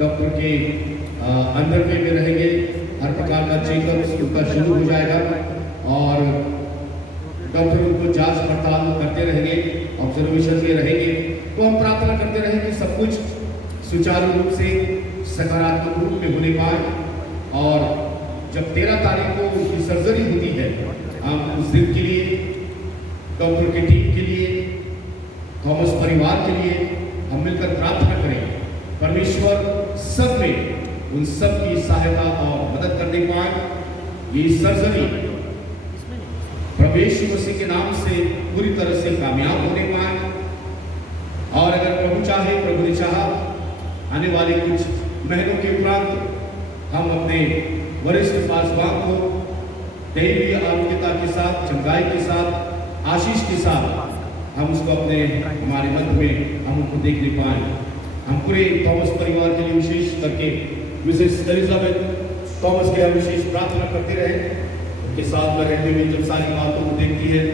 Doctor के underway में रहेंगे। हर प्रकार का चेकअप उनका शुरू हो जाएगा और डॉक्टर उनको जांच पड़ताल करते रहेंगे, ऑब्जर्वेशन में रहेंगे। तो हम प्रार्थना करते रहें कि सब कुछ सुचारू रूप से सकारात्मक रूप में होने पाए और जब 13 तारीख को उनकी सर्जरी होती है, हम उस दिन के लिए, डॉक्टर की टीम के लिए, थॉमस परिवार के लिए हम मिलकर प्रार्थना करें। परमेश्वर सब में उन सब की सहायता और मदद करने पाए। ये सर्जरी प्रभु यीशु मसीह के नाम से पूरी तरह से कामयाब होने पाए और अगर प्रभु चाहे, प्रभु ने चाहा, आने वाले कुछ महीनों के उपरांत हम अपने वरिष्ठ पासवान को दैवीय आरोग्यता के साथ, चंगाई के साथ, आशीष के साथ हम उसको अपने हमारे मध्य में हम उनको देखने पाए। हम पूरे थॉमस परिवार के लिए विशेष करके मिसेस एलिजाबेथ थॉमस के विशेष प्रार्थना करते रहे। उनके साथ में रहते हुए जब सारी बातों को देखती है,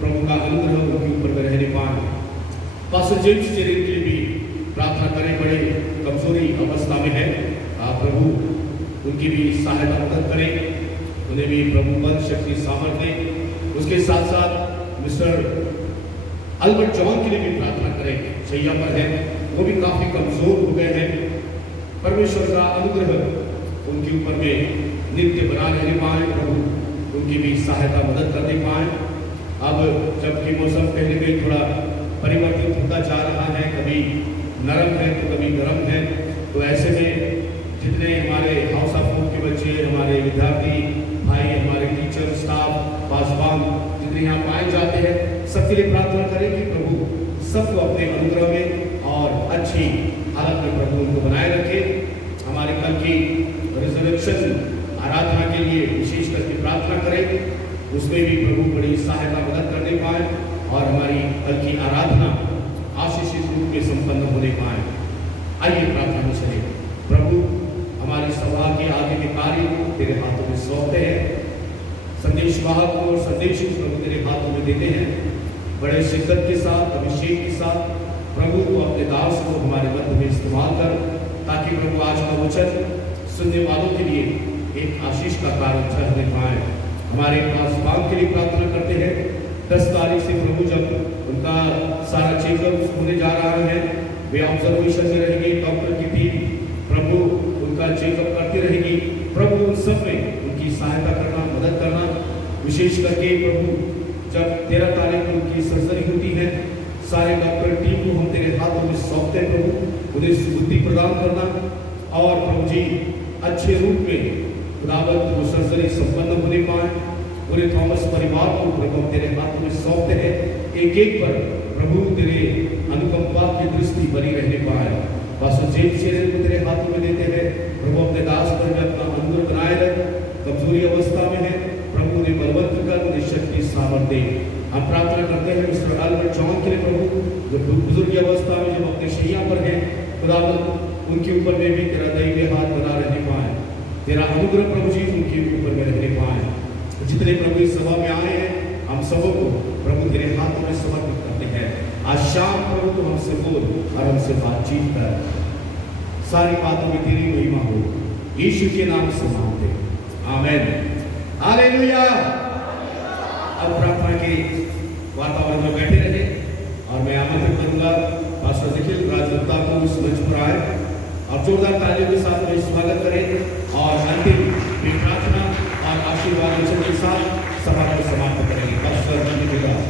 प्रभु का अनुग्रह उनके ऊपर में रहने पाए। पास्टर जेम्स चेरिन के लिए भी प्रार्थना करें, बड़े कमजोरी अवस्था में है। आप प्रभु उनकी भी सहायता मदद करें, उन्हें भी प्रभु बल, शक्ति, सामर्थ्य। उसके साथ साथ मिस्टर अल्बर्ट जॉन के लिए भी प्रार्थना करें, शैया पर है, वो भी काफी कमजोर हो गए हैं। परमेश्वर का अनुग्रह उनके ऊपर में नित्य बना रहने पाए, प्रभु उनकी भी सहायता मदद करने पाए। अब जबकि मौसम पहले में थोड़ा परिवर्तित होता जा रहा है, कभी नरम है तो कभी गर्म है, तो ऐसे में जितने हमारे हाउस ऑफ होप के बच्चे, हमारे विद्यार्थी भाई, हमारे टीचर, स्टाफ, पासवान जितने यहाँ पाए जाते हैं, सबके लिए प्रार्थना करें कि प्रभु सबको अपने अनुग्रह में और अच्छी हालत में प्रभु उनको बनाए रखे। हमारे कल की रिजर्वेशन आराधना के लिए विशेष करके प्रार्थना करें, उसमें भी प्रभु बड़ी सहायता मदद करने पाए और हमारी कल की आराधना आशीषित रूप में संपन्न होने पाए। आइए प्रार्थना में चले। प्रभु हमारी सभा के आगे के कार्य को तेरे हाथों में सौंपते हैं, संदेश वाहक को और संदेश को प्रभु तेरे हाथों में देते हैं। बड़े शिद्दत के साथ, अभिषेक के साथ प्रभु को अपने दास को हमारे मध्य में इस्तेमाल कर, ताकि प्रभु आज का वचन सुनने वालों के लिए एक आशीष का कारण ठहरने पाए। हमारे पासवान के लिए प्रार्थना करते हैं। 10 तारीख से प्रभु जब उनका सारा चेकअप होने जा रहा है, वे ऑब्जर्वेशन में रहेंगे, डॉक्टर की टीम प्रभु उनका चेकअप करती रहेगी। प्रभु उन सब में उनकी सहायता करना, मदद करना। विशेष करके प्रभु जब 13 तारीख को उनकी सर्जरी होती है, सारे डॉक्टर टीम को हम तेरे हाथों में सौंपते हैं। प्रभु उन्हें बुद्धि प्रदान करना और प्रभु जी अच्छे रूप में खुदावंत वो सर्जरी संपन्न होने पाए। पूरे थॉमस परिवार को प्रभु तेरे हाथों में सौंपते हैं। एक एक पर प्रभु तेरे अनुकंपा की दृष्टि बनी रहने पाए। पास्टर जेम्स चेरिन को तेरे हाथों में देते हैं। प्रभु अपने दास पर अपना अनुग्रह बनाए रख, कमजोरी अवस्था में है, प्रभु ने बलवंत कर, उन्हें शक्ति, सामर्थ्य। हम प्रार्थना करते हैं मिस्टर अल्बर्ट जॉन के लिए, प्रभु जो बुजुर्ग अवस्था में जब अपने शैया पर हैं, खुदावंत उनके ऊपर में भी तेरा दैवीय हाथ बना रहने पाए। तेरा अनुग्रह प्रभु जी उनके ऊपर में रहने पाए। जितने प्रभु इस सभा में आए हैं, हम सबों को प्रभु तेरे हाथों में समर्पित करते हैं। आज शाम प्रभु तो हमसे बोल और हमसे बातचीत कर, सारी बातों में तेरी महिमा हो, यीशु के नाम से मांगते हैं, आमीन, हालेलुया। अब प्रार्थना के वातावरण में बैठे रहे और मैं आमंत्रित करूंगा पास्टर निखिल राजदत्ता को इस मंच पर आए और जोरदार तालियों के साथ में स्वागत करें और अंतिम प्रार्थना और आशीर्वाद वचन के साथ सभा को समाप्त करेंगे। Pastor Nikhil Raj.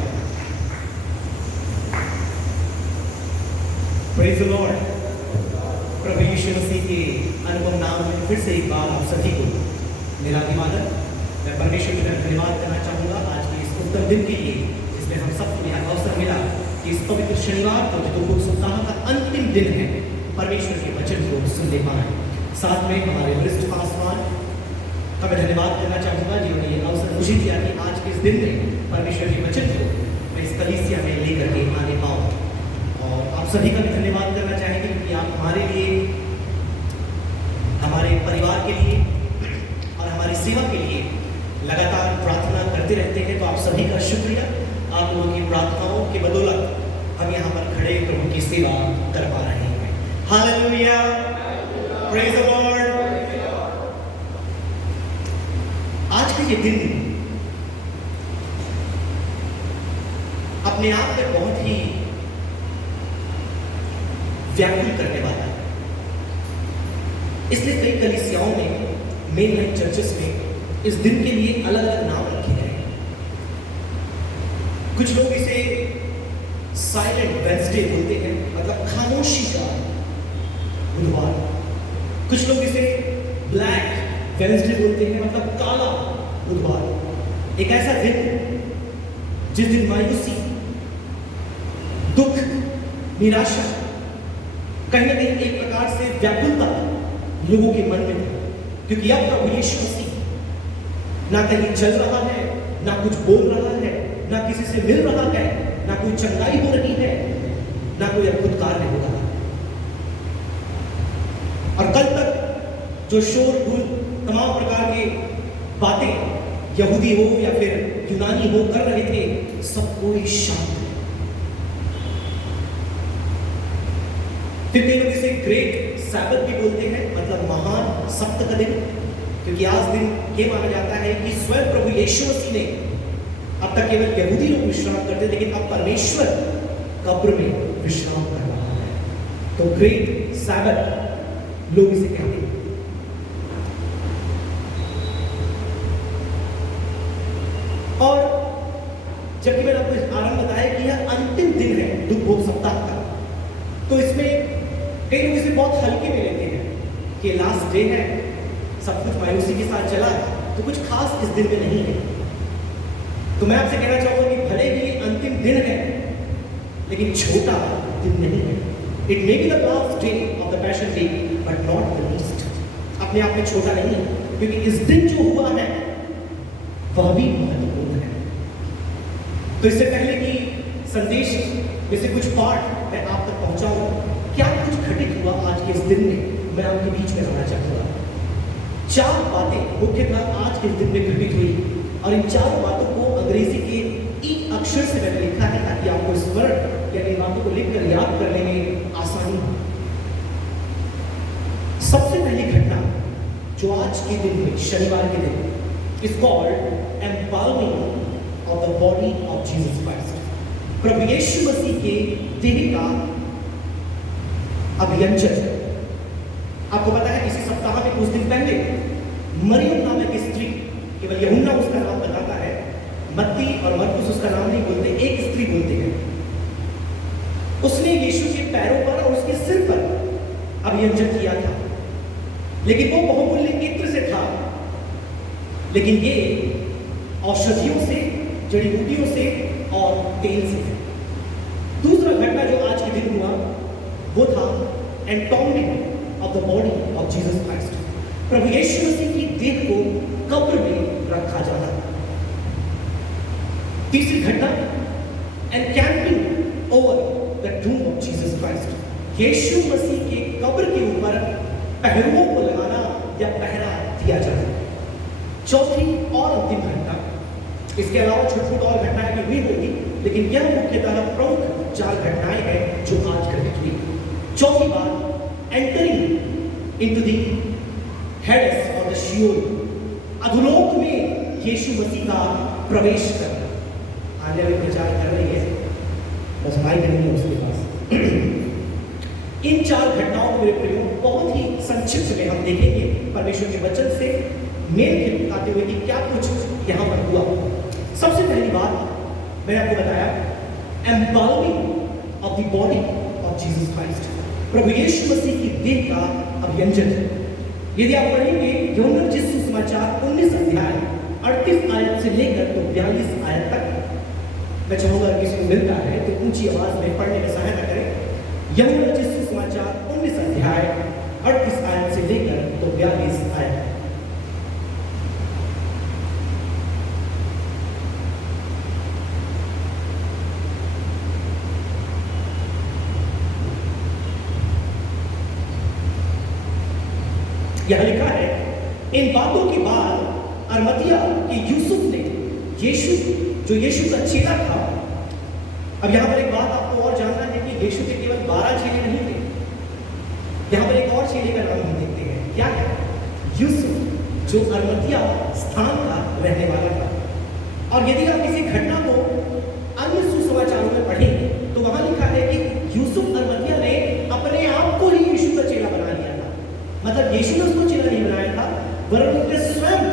Praise the lord. प्रभु यीशु मसीह के अनुपम नाम में फिर से एक बार आप सभी को मेरा अभिवादन। मैं परमेश्वर का धन्यवाद करना चाहूँगा आज के इस उत्तम दिन के लिए, जिसमें हम सबको यह अवसर मिला कि इस पवित्र शनिवार और जो सप्ताह का अंतिम दिन है, परमेश्वर के वचन को सुनने पाए। साथ में हमारे वरिष्ठ पासवान का मैं धन्यवाद करना चाहूँगा जिन्होंने ये अवसर मुझे दिया कि आज के इस दिन में परमेश्वर के वचन को मैं इस कलीसिया में लेकर के आने पाऊँ। और आप सभी का भी धन्यवाद करना चाहेंगे क्योंकि आप हमारे लिए, हमारे परिवार के लिए और हमारी सेवा के लिए लगातार प्रार्थना करते रहते हैं। तो आप सभी का शुक्रिया। आप लोगों की प्रार्थनाओं के बदौलत हम यहाँ पर खड़े प्रभु की सेवा कर पा रहे हैं। Hallelujah, praise the Lord. आज का ये दिन अपने आप में बहुत ही व्याकुल करने वाला है। इसलिए कई कलीसियाओं में, मेन लाइन चर्चेस में इस दिन के लिए अलग अलग नाम रखे गए हैं। कुछ लोग इसे साइलेंट वेंसडे बोलते हैं, मतलब खामोशी का बुधवार। कुछ लोग इसे ब्लैक वेंसडे बोलते हैं, मतलब काला बुधवार। एक ऐसा दिन जिस दिन मायूसी, दुख, निराशा, कहीं ना कहीं एक प्रकार से व्याकुलता लोगों के मन में है, क्योंकि अब प्रभु यीशु मसीह ना कहीं चल रहा है, ना कुछ बोल रहा है, ना किसी से मिल रहा है, ना कोई चंगाई हो रही है, ना कोई अद्भुत कार्य हो रहा है। और कल तक जो शोर-गुल, तमाम प्रकार की बातें यहूदी हो या फिर यूनानी हो कर रहे थे, सब कोई शांत है। फिर कई लोग इसे ग्रेट सैबत भी बोलते हैं, मतलब महान सप्त का दिन, क्योंकि आज दिन ये माना जाता है कि स्वयं प्रभु यीशु मसीह ने, अब तक केवल यहूदी लोग विश्राम करते, लेकिन अब परमेश्वर कब्र में विश्राम कर रहा है, तो ग्रेट सैबत लोग इसे कहते हैं। और जबकि मैंने आपको आरंभ बताया कि यह अंतिम दिन है दुख भोग सप्ताह का, तो इसमें कई लोग इसे बहुत हल्के में लेते हैं कि लास्ट डे है, सब कुछ मायूसी के साथ चला है, तो कुछ खास इस दिन में नहीं है। तो मैं आपसे कहना चाहूंगा कि भले ही ये अंतिम दिन है, लेकिन छोटा दिन नहीं है। It may be the last day of the passion day, but not the least. अपने आप में छोटा नहीं है, क्योंकि इस दिन जो हुआ है वह भी महत्वपूर्ण है। तो इससे पहले कि संदेश में से कुछ पार्ट मैं आप तक पहुंचाऊं, क्या कुछ घटित हुआ आज के इस दिन में, मैं आपके बीच में लाना चाहूंगा। 4 बातें मुख्यतः आज के दिन में घटित हुई, और इन 4 बातों को अंग्रेजी के ई अक्षर से मैंने लिखा है, ताकि आपको स्मरण या इन बातों को लिखकर याद करने में आसानी हो। सबसे पहली घटना जो आज के दिन में, शनिवार के दिन, is called embalming of the body of Jesus Christ. प्रभु यीशु मसीह के देह का अभियंजन। आपको पता है इसी सप्ताह में कुछ दिन पहले मरियम नामक स्त्री, केवल यूहन्ना उसका नाम बताता है, मत्ती और मरकुस उसका नाम नहीं बोलते, एक स्त्री बोलते हैं, उसने यीशु के पैरों पर और उसके सिर पर अभियंजन किया था। लेकिन वो बहुमूल्य इत्र से था, लेकिन ये औषधियों से, जड़ी बूटियों से और तेल से है। दूसरा घटना जो आज के दिन हुआ वो था entombing of the body of Jesus Christ. प्रभु यीशु मसीह की देह को कब्र में रखा जाना। तीसरी घटना encamping over the tomb of Jesus Christ. Yeshu Masih के कब्र के ऊपर पहरुओं को लगाना या पहरा दिया जाना। चौथी और अंतिम घटना, इसके अलावा छोटी-छोटी और घटनाएं भी हुई होगी, लेकिन यह मुख्यतः प्रमुख 4 घटनाएं हैं जो आज घटित हुई। चौथी बात, एंटरिंग इनटू द हेडेस और द शियोल, अधोलोक में यीशु मसीह का प्रवेश करना। आने वाले प्रचार कर रही है, बस माइक नहीं है उसके पास। इन 4 घटनाओं को मेरे प्रियो बहुत ही संक्षिप्त में हम देखेंगे, परमेश्वर के वचन से मेल खाते हुए कि क्या कुछ यहाँ पर हुआ। सबसे पहली बात मैंने आपको बताया, embalming of the body of Jesus Christ. प्रभु यीशु मसीह की देह का अभियंजन। यदि आप पढ़ेंगे यूहन्ना रचित सुसमाचार 19 अध्याय 38 आयत से लेकर तो 42 आयत तक, मैं चाहूंगा किसी को मिलता है तो ऊंची आवाज में पढ़ने में सहायता करें। यूहन्ना रचित सुसमाचार 19 अध्याय 38 आयत से लेकर तो 42 आयत। यह लिखा है, इन बातों के बाद अरमतिया के यूसुफ ने जो यीशु का चेला था। अब यहां पर एक बात आपको और जानना है कि यीशु के केवल 12 चेले नहीं थे। यहां पर एक और चेले का नाम हम देखते हैं, जो अरमतिया स्थान का रहने वाला था। और यदि आप किसी घटना को अन्य सुसमाचारों में पढ़ें तो वहां लिखा है कि यूसुफ अरमतिया ने अपने आप को ही यीशु का चेला बना लिया था। मतलब यीशु ने उसको चेला नहीं बनाया था, वरन उसने स्वयं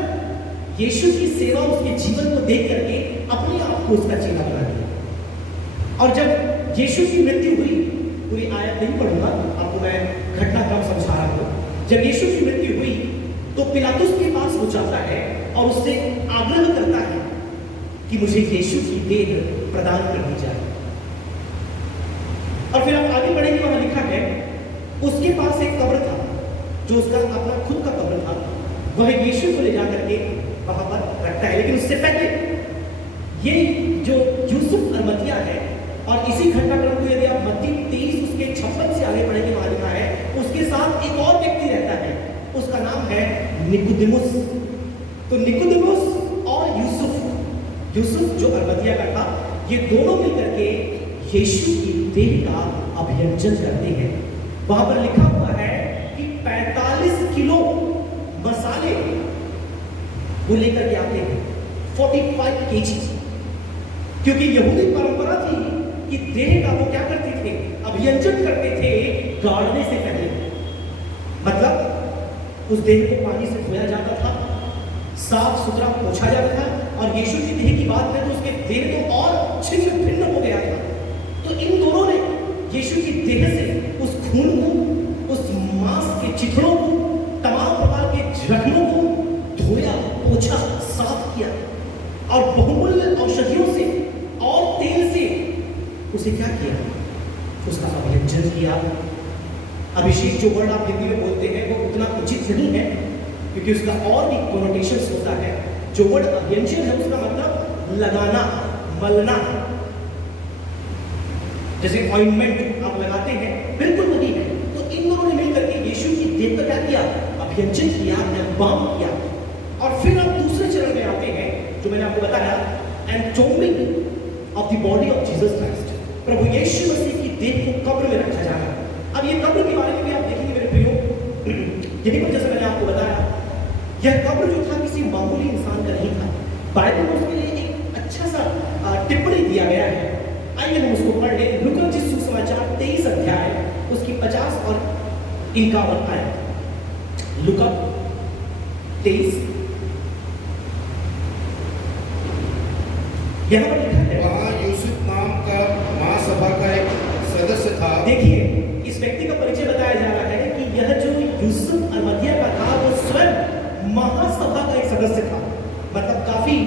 यीशु की सेवा, उसके जीवन को देख करके अपने आप को उसका चेला बना लिया। और जब यीशु की मृत्यु हुई, पूरी आयत नहीं पढ़ूंगा, आपको मैं घटनाक्रम समझा रहा हूं। जब यीशु की मृत्यु हुई तो पिलातुस के पास वो जाता है और उससे आग्रह करता है कि मुझे यीशु की देह प्रदान कर दी जाए। और फिर आप आगे बढ़ेंगे, वहां लिखा है उसके पास एक कब्र था जो उसका अपना खुद का कब्र था, वह यीशु को ले जाकर के वहां पर रखता है। लेकिन उससे पहले ये जो यूसुफ अरमतिया है, और इसी घटनाक्रम को यदि आप मत्ती 23 उसके 56 से आगे बढ़ेंगे, वहां लिखा है उसके साथ एक और व्यक्ति रहता है, उसका नाम है निकोदेमुस। तो निकोदेमुस और यूसुफ जो अरमतिया का था, ये दोनों मिलकर के यीशु की देह का अभियंजन करते हैं। वहां पर लिखा हुआ है कि 45 किलो मसाले वो लेकर के आते हैं, 45 केजी, क्योंकि यहूदी परंपरा थी कि देह का वो क्या करते थे, अभियंजन करते थे गाड़ने से पहले। मतलब उस देह को पानी से धोया जाता था, साफ सुथरा पोछा जाता था, और यीशु की देह की बात करें तो उसके देह तो और छिन्न भिन्न हो गया था। तो इन दोनों ने यीशु की देह से उस खून को, उस मांस के चिथड़ों को, तमाम प्रकार के जख्मों को धोया, पोछा, साफ किया, और बहुमूल्य औषधियों से और तेल से उसे क्या किया, उसका अभियंजन किया। अभिषेक जो वर्ड आप हिंदी में बोलते हैं वो उतना उचित नहीं है, क्योंकि उसका और भी कोनोटेशंस होता है। जो वर्ड अभियंजन है उसका मतलब लगाना, मलना, जैसे ऑइंटमेंट आप लगाते हैं, बिल्कुल वही है। तो इन दोनों ने मिलकर के यीशु की देह का क्या किया, अभियंजन किया, एम्बाम किया। और फिर आप दूसरे चरण में आते हैं, जो मैंने आपको बताया, entombing of the body of Jesus Christ. प्रभु यीशु मसीह की देह को कब्र में रखा जा रहा है। अब ये कब्र के बारे में भी आप देखेंगे मेरे प्रियो, यही पर जैसे मैंने आपको बताया, यह कब्र जो था किसी मामूली इंसान का नहीं था। बाइबल में उसके लिए एक अच्छा सा टिप्पणी दिया गया है। आइए हम उसको पढ़ लें। लूका जिस सुसमाचार 23 अध्याय उसकी 50 और 51 आयत। लूका 23 यहाँ पर लिखा है, वहाँ यूसुफ नाम का महासभा का एक सदस्य था। देखिए इस व्यक्ति का परिचय बताया जा रहा है कि यह जो यूसुफ अरमतिया का था वो स्वयं महासभा का एक सदस्य था। मतलब काफी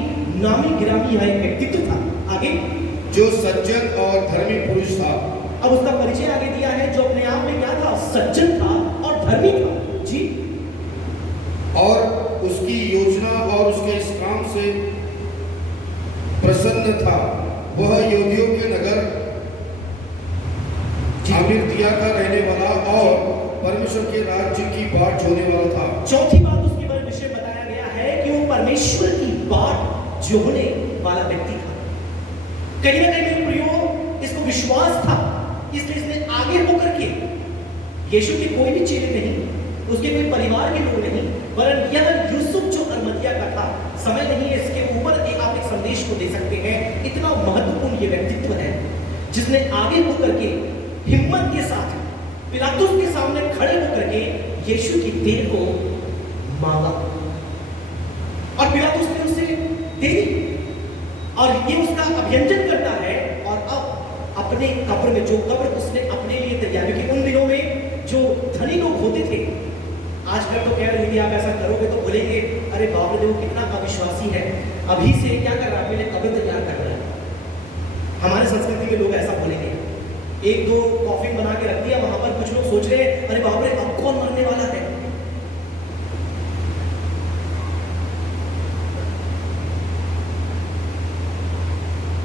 नामी गिरामी यह एक व्यक्तित्व था। आगे, जो सज्जन और धर्मी पुरुष था। अब उसका परिचय आगे दिया है, जो अपने आप में क्या था, सज्जन था और धर्मी था जी। और उसकी योजना और उसके इस काम से प्रसन्न था। वह यहूदियों के नगर अमिर्तिया का रहने वाला और परमेश्वर के राज्य की बाट जोहने वाला था। चौथी बात उसके बारे में विषय बताया गया है कि वो परमेश्वर की बाट जोहने वाला व्यक्ति था। कहीं ना कहीं मेरे प्रियो इसको विश्वास था, इसलिए इसने आगे होकर के यीशु के कोई भी चेले नहीं, उसके कोई परिवार के लोग नहीं, वरन यह यूसुफ जो अरमतिया का था। समय नहीं है इसके ऊपर आप एक संदेश को दे सकते हैं। इतना महत्वपूर्ण ये व्यक्तित्व है जिसने आगे होकर के हिम्मत के साथ पिलातुस के सामने खड़े होकर के यीशु की देह को मांगा, और पिलातुस ने उसे दे दी, और ये उसका अभियंजन करता है। और अब अपने कब्र में, जो कब्र उसने अपने लिए तैयार, क्योंकि उन दिनों में जो धनी लोग होते थे, आजकल तो कह रहे हैं आप ऐसा करोगे तो बोलेंगे अरे बाप रे वो कितना अविश्वासी है, अभी से क्या कर रहा है, अपने लिए कब्र तैयार कर रहा है। हमारे संस्कृति के लोग ऐसा बोलेंगे। एक दो कॉफिन बना के रख दिया वहां पर, कुछ लोग सोच रहे हैं अरे बाप रे अब कौन मरने वाला है।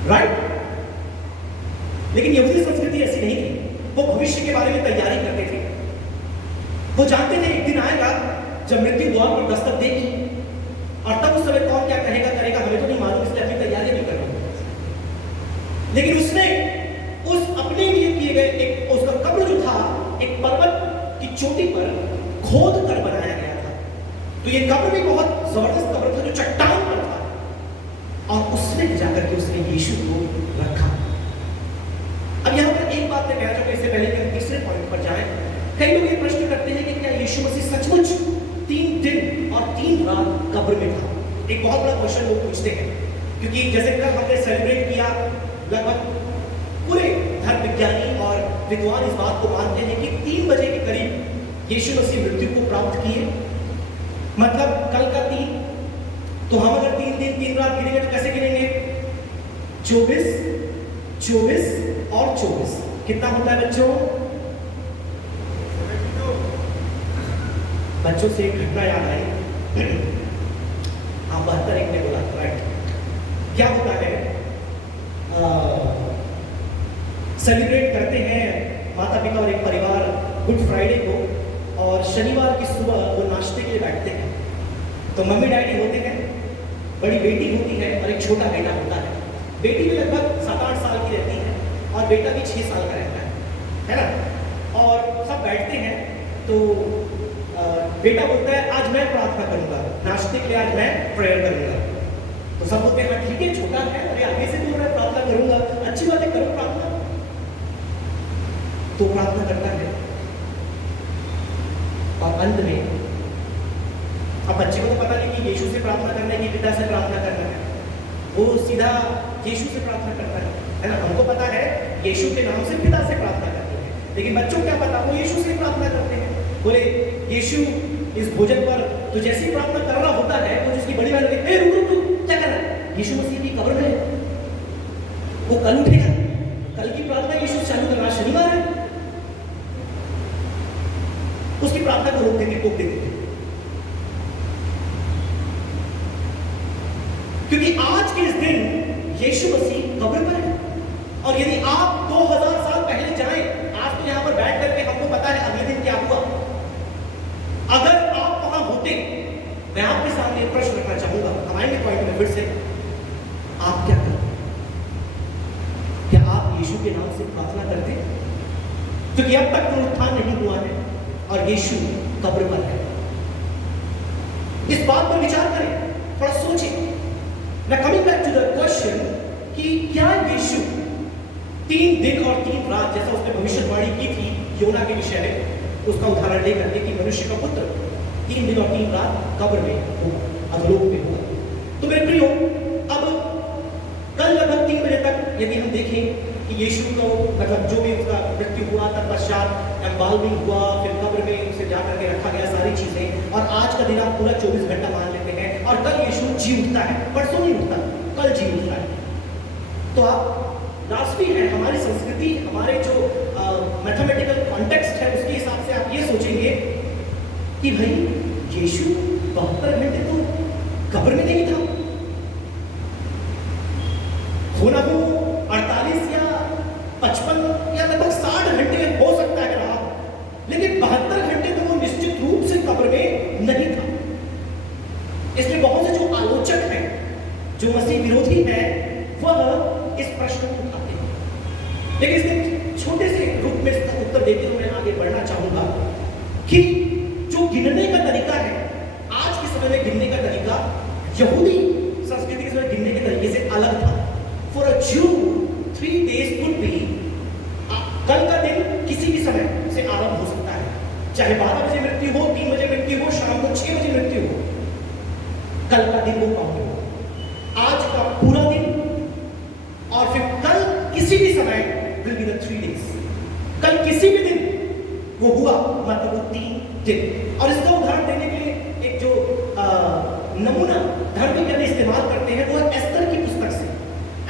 राइट? लेकिन यहूदी संस्कृति ऐसी नहीं थी। वो भविष्य के बारे में तैयारी करते थे। वो जानते थे एक दिन आएगा जब मृत्यु द्वार पर दस्तक देगी, और तब उस समय कौन क्या करेगा हमें तो नहीं मालूम, इसलिए अपनी तैयारी नहीं कर रहे। लेकिन उसने उस अपने लिए किए गए एक, उसका कब्र जो था एक पर्वत की चोटी पर खोद कर बनाया गया था। तो ये कब्र भी बहुत जबरदस्त कब्र था जो चट्टान पर था और उसने जाकर के उसने यीशु को रखा। अब यहाँ पर एक बात मैं कहना चाहूंगा इससे पहले कि हम तीसरे पॉइंट पर जाएं। कई लोग ये प्रश्न करते हैं कि क्या यीशु मसीह सचमुच 3 दिन और 3 रात कब्र में था? एक बहुत बड़ा क्वेश्चन लोग पूछते हैं, क्योंकि जैसे कल हमने सेलिब्रेट किया, लगभग पूरे धर्म विज्ञानी और विद्वान इस बात को मानते हैं कि 3 बजे के करीब यीशु मसीह मृत्यु को प्राप्त किए। मतलब कल का 3, तो हम अगर 3 दिन 3 रात गिनेंगे तो कैसे गिनेंगे? 24, 24 और 24 कितना होता है बच्चों? बच्चों से एक घटना याद आई। हाँ, 72 एक ने बोला, राइट। क्या होता है, सेलिब्रेट करते हैं माता पिता और एक परिवार गुड फ्राइडे को, और शनिवार की सुबह वो नाश्ते के लिए बैठते हैं। तो मम्मी डैडी होते हैं, बड़ी बेटी होती है और एक छोटा बेटा होता है। बेटी भी लगभग 7-8 साल की रहती है और बेटा भी 6 साल का रहता है ना। और सब बैठते हैं, तो बेटा बोलता है आज मैं प्रार्थना करूंगा, नाश्ते के लिए आज मैं प्रेयर करूंगा। तो सब बोलते हैं ठीक है, छोटा है, अरे आगे से तो मैं प्रार्थना करूंगा, अच्छी बात है, करो प्रार्थना। तो प्रार्थना करता है और अंत में, अब बच्चे को तो पता नहीं कि यीशु से प्रार्थना करना है कि पिता से प्रार्थना करना है, वो सीधा यीशु से प्रार्थना करता है ना। हमको पता है यीशु के नाम से पिता से प्रार्थना करते हैं, लेकिन बच्चों क्या पता, वो यीशु से प्रार्थना करते हैं। बोले यीशु इस भोजन पर तो जैसी प्रार्थना कर रहा होता है, वो जिसकी बड़ी बहन कहती है, रुक रुक रुक, क्या कर रहा है? यीशु मसीह की कब्र में वो कल उठेगा, कल की प्रार्थना यीशु चालू करना, शनिवार है, उसकी प्रार्थना को रोक देते, टोक देते। क्योंकि आज के इस दिन यीशु मसीह कब्र पर है, और यदि आप 2000 साल पहले जाएं, आज तो यहां पर बैठ करके हमको पता है अगले दिन क्या हुआ। अगर आप वहां होते, मैं आपके सामने एक प्रश्न रखना चाहूंगा, हम आएंगे पॉइंट में फिर से, आप क्या करते? क्या आप यीशु के नाम से प्रार्थना करते? क्योंकि अब तक पुनरुत्थान नहीं हुआ है और यीशु कब्र पर है। इस बात पर विचार करें, थोड़ा सोचें। Now coming back to the question कि क्या यीशु 3 दिन और 3 रात, जैसा उसने भविष्यवाणी की थी योना के विषय में, उसका उदाहरण लेकर के कि मनुष्य का पुत्र 3 दिन और 3 रात कब्र में होगा, अधोलोक में होगा। तो मेरे प्रियो, अब कल लगभग 3 बजे तक यदि हम देखें कि यीशु को मतलब जो भी उसका मृत्यु हुआ, तत्पश्चात एम्बाल्मिंग हुआ, फिर कब्र में उसे जाकर के रखा गया, सारी चीजें, और आज का दिन आप पूरा 24 घंटा मान लेते हैं, और कल यीशु जी उठता है, परसों नहीं उठता, कल जी उठता है। तो आप लास्ट भी है, हमारी संस्कृति, हमारे जो मैथमेटिकल कॉन्टेक्स्ट है, उसके हिसाब से आप ये सोचेंगे कि भाई यीशु 72 घंटे तो कब्र में नहीं था, हो ना हो 48 या 55 या लगभग 60 घंटे हो सकता है रहा, लेकिन 72 घंटे तो वो निश्चित रूप से कब्र में नहीं था। इसलिए बहुत से जो आलोचक हैं, जो मसीह विरोधी हैं, वह इस प्रश्न को उठाते हैं। लेकिन इसके छोटे से रूप में इसका उत्तर देते हुए मैं आगे बढ़ना चाहूंगा कि जो गिनने का तरीका है, आज के समय में गिनने का तरीका यहूदी संस्कृति के समय गिनने के तरीके से अलग था। For a Jew 3 days could be, कल का दिन किसी भी समय से आरंभ हो सकता है, चाहे 12 बजे मृत्यु हो, 3 बजे मृत्यु हो, शाम को 6 बजे मृत्यु हो, कल का दिन वो काउंट होगा। आज का पूरा दिन और फिर कल किसी भी समय will be the 3 days, कल किसी भी दिन वो हुआ, मतलब वो 3 दिन। और इसका उदाहरण देने के लिए एक जो नमूना धर्म विज्ञानी इस्तेमाल करते हैं, वो एस्तर की पुस्तक से।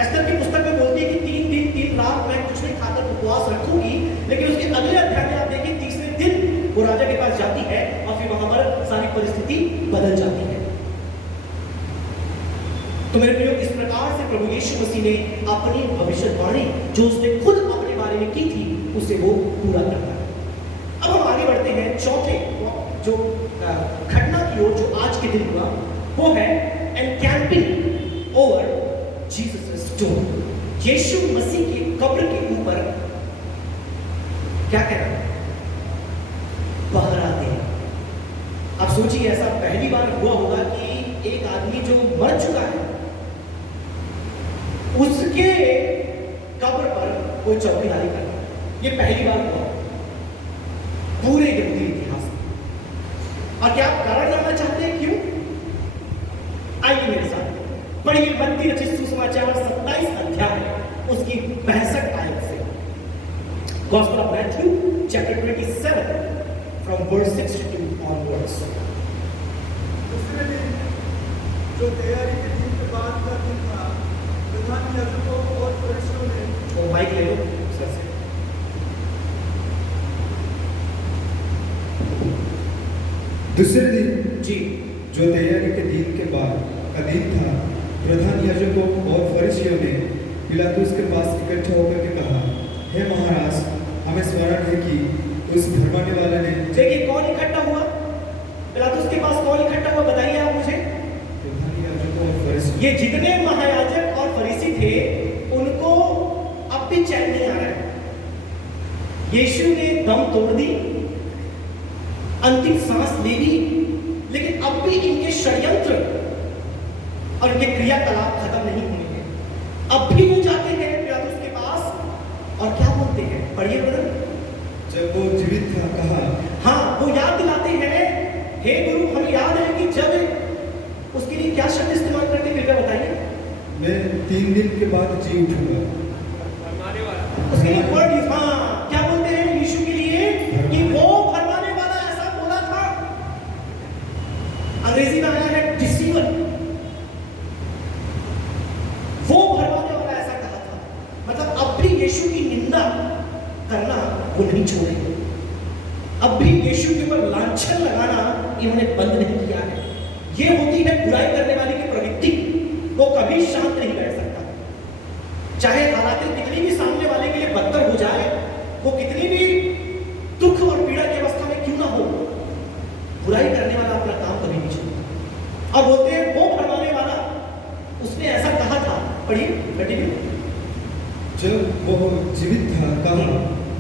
एस्तर की पुस्तक में बोलती है कि 3 दिन 3 रात मैं कुछ नहीं खाकर उपवास रखूंगी, लेकिन उसके अगले अध्याय में आप देखिए तीसरे दिन वो राजा के पास जाती है और फिर वहां पर सारी परिस्थिति बदल जाती है। तो मेरे प्रियो, इस प्रकार से प्रभु यीशु मसीह ने अपनी भविष्यवाणी जो उसने खुद अपने बारे में की थी, उसे वो पूरा करता है। अब हम आगे बढ़ते हैं चौथे जो घटना की ओर, जो आज के दिन हुआ, वो है एनकैंपिंग ओवर जीसस स्टोन। यीशु मसीह की कब्र के ऊपर क्या कहना? पहरा देना। आप सोचिए, ऐसा पहली बार हुआ होगा कि एक आदमी जो मर चुका है उसके कब्र पर कोई चौकीदारी कर रहा है। ये पहली बार हुआ पूरे यहूदी इतिहास में। और क्या आप कारण जानना चाहते हैं क्यों? आइए मेरे साथ पढ़िए मत्ती रचित सुसमाचार 27 अध्याय उसकी 62 आयत से। Gospel of Matthew chapter 27 from verse 62 onwards. दूसरे दिन जो तैयारी के दिन के बाद का दिन था, प्रधान याजकों और फरीसियों ने वो माइक ले लो सर से। दूसरे दिन जी जो तैयारी के दिन के बाद का दिन था, प्रधान याजकों और फरीसियों ने पिलातुस के पास इकट्ठा होकर के कहा, हे महाराज, हमें स्मरण है कि उस भरमाने वाले ने देखिए कौन इकट्ठा हुआ, पिलातुस के पास कौन इकट्ठा हुआ बताइए आप मुझे। प्रधान याजकों और फरीसियों। ये जितने महायाजक और फरीसी थे उनको अब भी चैन नहीं आ रहा है। यीशु ने दम तोड़ दी, अंतिम सांस ले ली, लेकिन अब भी इनके षड्यंत्र और इनके क्रियाकलाप खत्म नहीं हुए हैं। अब भी वो जाते हैं पिलातुस के पास और क्या बोलते हैं, पढ़िए ब्रदर। जब वो जीवित था कहा, हाँ, वो याद दिलाते हैं, हे गुरु, हमें याद है कि जब उसके लिए क्या शब्द इस्तेमाल करते हैं, कृपया बताइए। मैं 3 दिन के बाद जी उठूंगा। उसके लिए वर्ड, हाँ, क्या बोलते हैं यीशु के लिए कि वो भरमाने वाला ऐसा बोला था। अंग्रेजी में आया है डिसीवर। वो भरमाने वाला ऐसा कहा था, मतलब अब भी यीशु की निंदा करना वो नहीं छोड़ेंगे। अब भी यीशु के ऊपर लांछन लगाना इन्होंने बंद नहीं किया है। ये होती है बुराई करने वाले की प्रवृत्ति, वो कभी शांत नहीं बैठ सकता। चाहे हालातें कितनी भी सामने वाले के लिए बदतर हो जाए, वो कितनी भी दुख और पीड़ा की अवस्था में क्यों ना हो, बुराई करने वाला अपना काम कभी नहीं छोड़ता। और बोलते हैं वो भरमाने वाला उसने ऐसा कहा था, पढ़िए कंटिन्यू। जब वो जीवित था कहा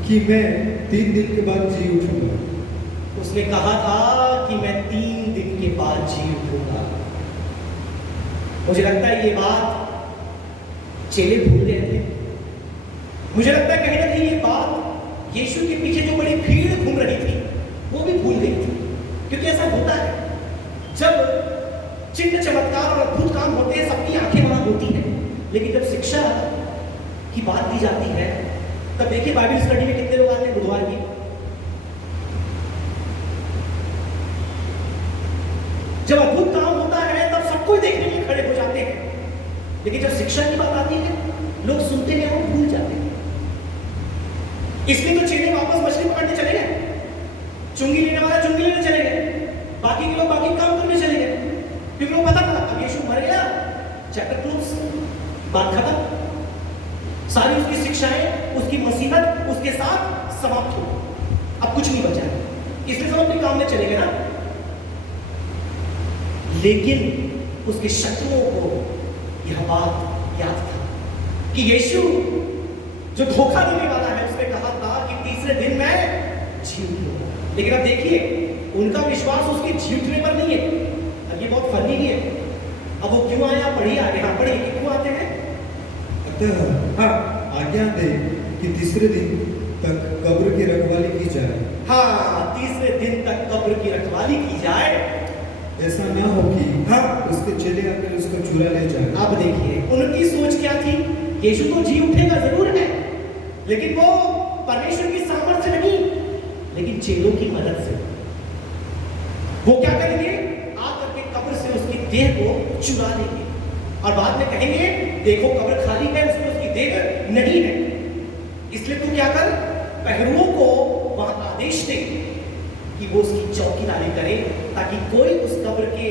कि मैं 3 दिन के बाद जी उठूंगा। उसने कहा था कि मैं 3 दिन के बाद जी उठूंगा। मुझे लगता है ये बात चेले भूल गए थे। मुझे लगता है कहीं ना कहीं ये बात यीशु के पीछे जो बड़ी भीड़ घूम रही थी वो भी भूल गई थी। क्योंकि ऐसा होता है, जब चिन्ह चमत्कार और अद्भुत काम होते हैं सबकी आंखें वहां होती हैं, लेकिन जब शिक्षा की बात की जाती है तब देखिए बाइबल स्टडी में कितने लोग आते हैं बुधवार की। जब अद्भुत काम होता है तब सब कोई देखने के लिए खड़े हो जाते हैं, लेकिन जब शिक्षा की बात आती है लोग सुनते हैं और भूल जाते हैं। इसलिए तो चेले वापस मछली पकड़ने चले गए, चुंगी लेने वाला चुंगी लेने चले गए, बाकी के लोग बाकी काम करने चले गए, क्योंकि लोग पता था अब यीशु मर गया, चैप्टर क्लोज, बात खत्म। सारी उसकी शिक्षाएं, उसकी मसीहत उसके साथ समाप्त हो, अब कुछ नहीं बचा है, इसलिए सब अपने काम में चले गए ना। लेकिन उसके शत्रुओं को यह बात याद था कि यीशु जो धोखा देने वाला है उसने कहा था कि तीसरे दिन मैं जी उठूंगा। लेकिन अब देखिए उनका विश्वास उसके जी उठने पर नहीं है। अब ये बहुत फनी भी है। अब वो क्यों आया, पढ़िए आगे, हाँ पढ़िए कि क्यों आते हैं। अतः हाँ आज्ञा दे कि तीसरे दिन तक कब्र की रखवाली की जाए। हाँ, तीसरे दिन तक कब्र की रखवाली की जाए। ऐसा ना हो कि हाँ उसके चेले आकर उसको चुरा ले जाए। अब देखिए उनकी सोच क्या थी, यीशु तो जी उठेगा जरूर है, लेकिन वो परमेश्वर की सामर्थ्य नहीं, लेकिन चेलों की मदद से वो क्या करेंगे, आकर के कब्र से उसकी देह को चुरा लेंगे और बाद में कहेंगे देखो कब्र खाली है, उसमें उसकी देह नहीं है। इसलिए तू क्या कर, पहरुओं को वहां आदेश दे कि वो उसकी चौकीदारी करे ताकि कोई उस कब्र के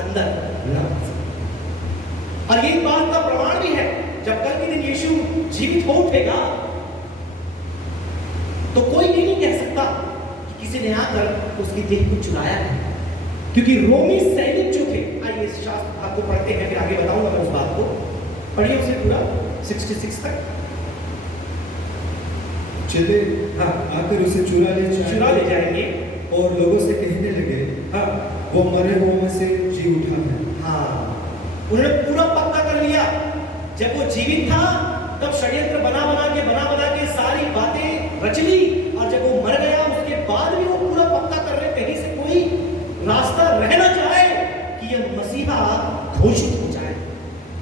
अंदर न आ सके। और ये बात का प्रमाण भी है, जब कल के दिन यीशु जीवित हो उठेगा तो कोई ये नहीं कह सकता कि किसी ने आकर उसकी देह को चुराया है, क्योंकि रोमी सैनिक जो थे, आइए इस शास्त्र भाग को पढ़ते हैं फिर आगे बताऊंगा मैं उस बात को। पढ़िए उसे पूरा 66 तक। चेले हाँ आकर उसे चुरा ले जाएंगे और लोगों से कहने लगे, हाँ वो मरे हुओं में से जी उठा है। हाँ, उन्होंने पूरा पक्का कर लिया। जब वो जीवित था तब षड्यंत्र बना बना के सारी बातें रच ली, और जब वो मर गया उसके बाद भी वो पूरा पक्का कर रहे, कहीं से कोई रास्ता रह ना जाए कि यह मसीहा घोषित हो जाए।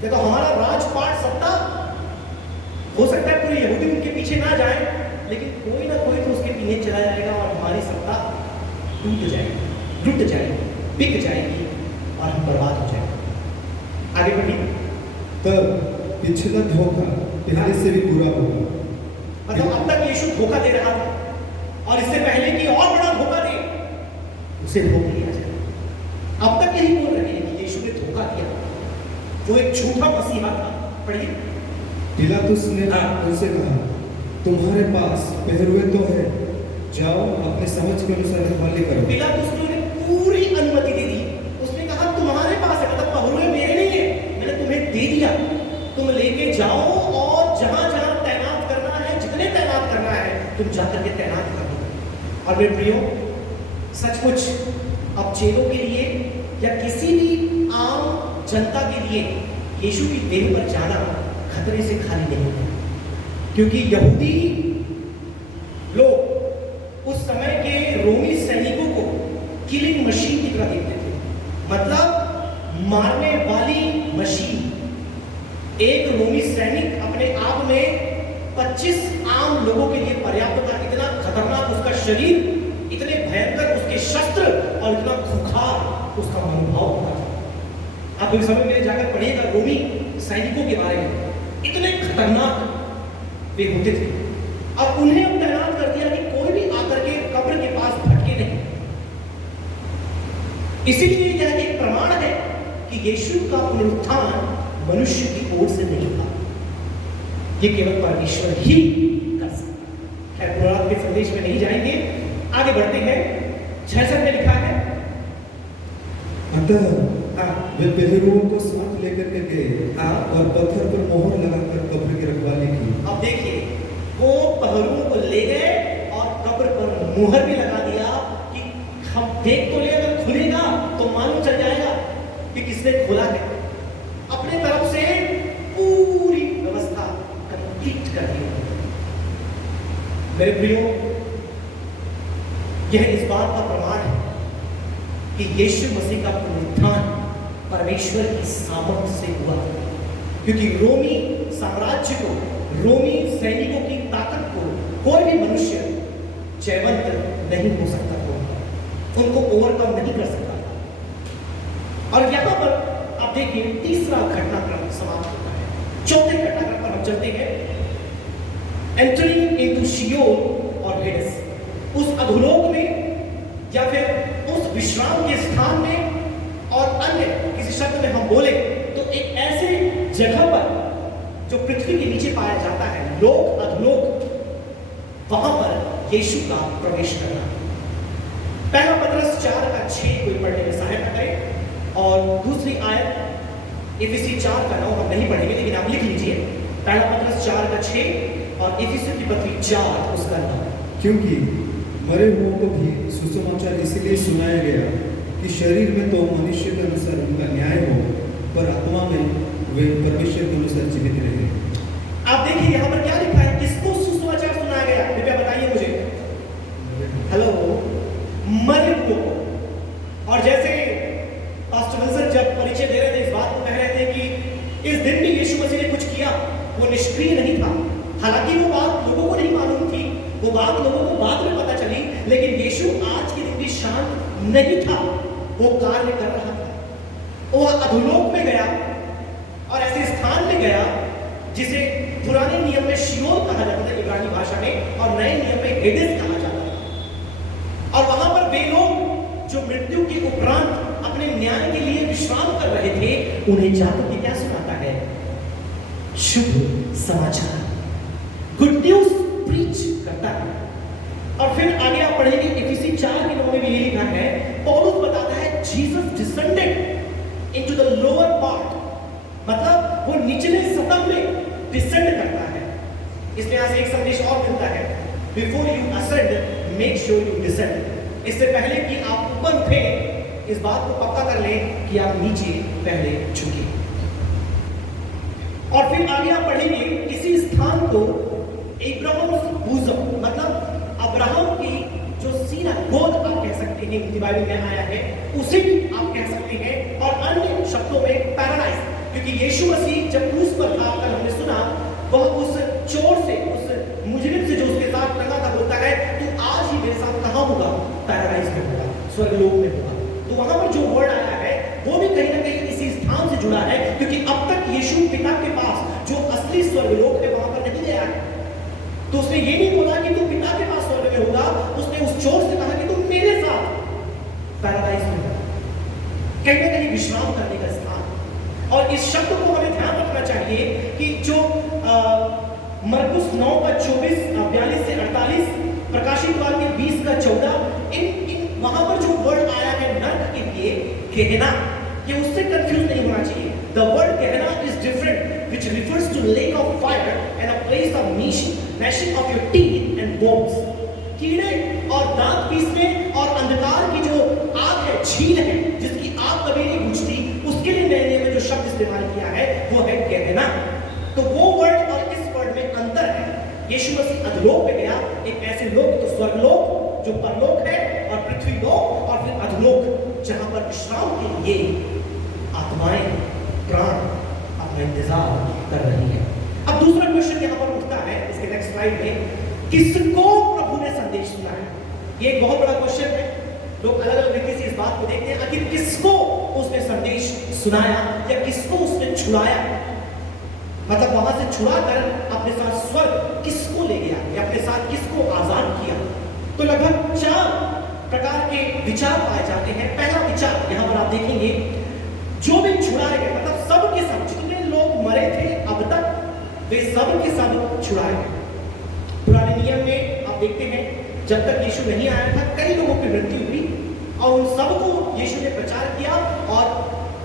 देखो, हमारा राजपाट सत्ता हो सकता है पूरे यहूदी उनके पीछे ना जाए, लेकिन कोई ना कोई तो उसके पीछे चला जाएगा और हमारी सत्ता टूट जाएगी, टूट जाएगी, बिक जाएगी और हम बर्बाद हो जाएंगे। आगे बढ़िए। तब पिछला धोखा पहले से भी बुरा होगा। मतलब अब तक यीशु धोखा दे रहा था, और इससे पहले कि और बड़ा धोखा दे, उसे रोक लिया जाए। अब तक यही बोल रहे हैं कि यीशु ने धोखा दिया, वो एक झूठा मसीहा था। पढ़िए। पिलातुस ने उनसे कहा, तुम्हारे पास पहरुए तो है, जाओ अपने समझ के अनुसार रखवाली करो। पिलातुस ने उन्हें पूरी अनुमति दे दी। उसने कहा, तुम्हारे पास है, मतलब पहरुए मेरे नहीं है, मैंने तुम्हें दे दिया, तुम लेके जाओ और जहां जहां तैनात करना है, जितने तैनात करना है, तुम जाकर के तैनात कर दो। और मेरे प्रियो, सचमुच अब चेलों के लिए या किसी भी आम जनता के लिए यीशु की देह पर जाना खतरे से खाली नहीं है, क्योंकि यहूदी लोग उस समय के रोमी सैनिकों को किलिंग मशीन की तरह देखते थे, मतलब मारने वाली मशीन। एक रोमी सैनिक अपने आप में 25 आम लोगों के लिए पर्याप्त था। इतना खतरनाक उसका शरीर, इतने भयंकर उसके शस्त्र और इतना खुखार उसका मनोभाव होता था। आप इस समय में जाकर पढ़िएगा रोमी सैनिकों के बारे में, इतने खतरनाक वे होते थे। अब उन्हें अब तैनात कर दिया कि कोई भी आकर के कब्र के पास भटके नहीं। इसीलिए यह एक प्रमाण है कि यीशु का पुनरुत्थान मनुष्य की ओर से नहीं था, ये केवल परमेश्वर ही कर सकता है। पुनरुत्थान के संदेश में नहीं जाएंगे, आगे बढ़ते हैं। 66 में लिखा है, अतः वे पहरुओं को साथ लेकर के गए और पत्थर पर मोहर लगाकर कब्र की रखवाली की। अब देखिए, वो पहरुओं को ले गए और कब्र पर मोहर भी लगा दिया कि हम देख तो ले, अगर खुलेगा तो मालूम चल जाएगा कि किसने खोला है। अपने तरफ से पूरी व्यवस्था कंप्लीट कर दी। मेरे प्रियो, यह इस बात का प्रमाण है कि यीशु मसीह का पुनरुत्थान परमेश्वर की सामर्थ से हुआ, क्योंकि रोमी साम्राज्य को, रोमी सैनिकों की ताकत को कोई भी मनुष्य जयवंत नहीं हो सकता था, उनको ओवरकम नहीं कर सकता था। और यहां पर आप देखिए, तीसरा घटनाक्रम समाप्त होता है। चौथे घटनाक्रम पर हम चलते हैं। एंटरिंग इनटू शियोल और हेडेस, उस अधोलोक में या फिर उस विश्राम के स्थान में, और अन्य किसी शब्द में हम बोले तो एक ऐसे जगह पर जो पृथ्वी के नीचे पाया जाता है, लोक अधोलोक, वहां पर यीशु का प्रवेश करना। पहला पतरस 4:6 कोई पढ़ने में सहायता करे, और दूसरी आयत इफिसी 4:9 हम नहीं पढ़ेंगे, लेकिन आप लिख लीजिए। पहला पतरस 4:6 और इफिसी की पत्री 4 उसका 9। क्योंकि मरे हुओं को भी सुसमाचार इसलिए सुनाया गया कि शरीर में तो मनुष्य के अनुसार उनका न्याय हो, पर आत्मा में वे परमेश्वर के अनुसार जीवित रहे। आप देखिए यहाँ पर क्या लिखा है, किसको सुसमाचार सुनाया गया, कृपया बताइए मुझे। हेलो, मरे हुओं को। और जैसे पास्टर विल्सन जब परिचय दे रहे थे, इस बात को कह रहे थे कि इस दिन भी यीशु मसीह ने कुछ किया, वो निष्क्रिय नहीं था। हालांकि वो बात लोगों को नहीं मालूम थी, वो बात लोगों को बाद में पता चली, लेकिन यीशु आज के दिन भी शांत नहीं था, वो कार्य कर रहा था। वो अधोलोक में गया और ऐसे स्थान में गया जिसे पुराने नियम में शियोल कहा जाता था इब्रानी भाषा में, और नए नियम में हेडेस कहा जाता था। और वहां पर वे लोग जो मृत्यु के उपरांत अपने न्याय के लिए विश्राम कर रहे थे, उन्हें जाकर के क्या सुनाता है? शुभ समाचार, गुड न्यूज प्रीच करता है। और फिर आगे आप पढ़ेंगे इफिसी 4:9 में भी ये लिखा है, पौलुस बताता है Jesus descended into the lower part, मतलब वो निचले सतह में डिसेंड करता है। इसमें यहाँ से एक संदेश और मिलता है, before you ascend make sure you descend. इससे पहले कि आप ऊपर उठे इस बात को पक्का कर लें कि आप नीचे पहले झुके। और फिर आगे आप पढ़ेंगे इसी स्थान को अब्राहम्स bosom, मतलब अब्राहम की जो सीना गोद आप कह सकते हैं, हिंदी बाइबल में आया है, उसे भी आप कह सकते हैं, और अन्य शब्दों में पैराडाइज, क्योंकि यीशु मसीह जब क्रूस पर था, कल हमने सुना, वह उस चोर से, उस मुजरिम से जो उसके साथ लगा था, बोलता है तू आज ही मेरे साथ कहाँ होगा? पैराडाइज में होगा, स्वर्गलोक में होगा। तो वहां पर जो वर्ड आया है वो भी कहीं ना कहीं इसी स्थान से जुड़ा है, क्योंकि अब तक यीशु पिता के पास जो असली स्वर्गलोक है वहां पर नहीं गया है। तो उसने ये नहीं बोला कि तू पिता के पास स्वर्ग में होगा, उसने उस चोर से कहा कि तू मेरे साथ पैराडाइज में होगा, कहीं ना कहीं विश्राम करने का स्थान। और इस शब्द को हमें ध्यान रखना चाहिए कि जो मरकुस 9 का 24, 42 से 48, प्रकाशित वाक्य 20 का 14, इन वहां पर जो वर्ड आया है नरक के लिए गेहना, ये उससे कंफ्यूज नहीं होना चाहिए। The word Gehenna is different, which refers to lake of fire and a place of gnashing of your teeth and bones. कीड़े और दांत पीसने और अंधकार की जो आग है, झील है, जिसकी आग कभी नहीं बुझती, उसके लिए नए नियम में जो शब्द इस्तेमाल किया है वो है गेहना। तो वो वर्ड और इस वर्ड में अंतर है। यीशु मसीह अधलोक में गया, एक ऐसे लोक, तो स्वर्गलोक जो परलोक है, और पृथ्वी लोक, और फिर अधलोक जहां पर विश्राम के लिए आत्माएं, प्राण अपना इंतजार कर रही है। अब दूसरा क्वेश्चन यहां पर उठता है इसके नेक्स्ट स्लाइड में, किसको प्रभु ने संदेश सुनाया? ये एक बहुत बड़ा क्वेश्चन है। लोग अलग अलग तरीके से इस बात को देखते हैं, आखिर किसको उसने संदेश सुनाया या किसको उसने छुड़ाया, मतलब वहां से छुड़ाकर अपने साथ स्वर्ग किसको ले गया या अपने साथ किसको आजाद किया। तो लगभग 4 प्रकार के विचार पाए जाते हैं। पहला विचार यहां पर आप देखेंगे, जो भी छुड़ाए गए, मतलब सब के सब जितने लोग मरे थे अब तक, वे सब के सब छुड़ाए गए। पुराने नियम में आप देखते हैं जब तक यीशु नहीं आया था कई लोगों की मृत्यु हुई, और उन सबको यीशु ने प्रचार किया और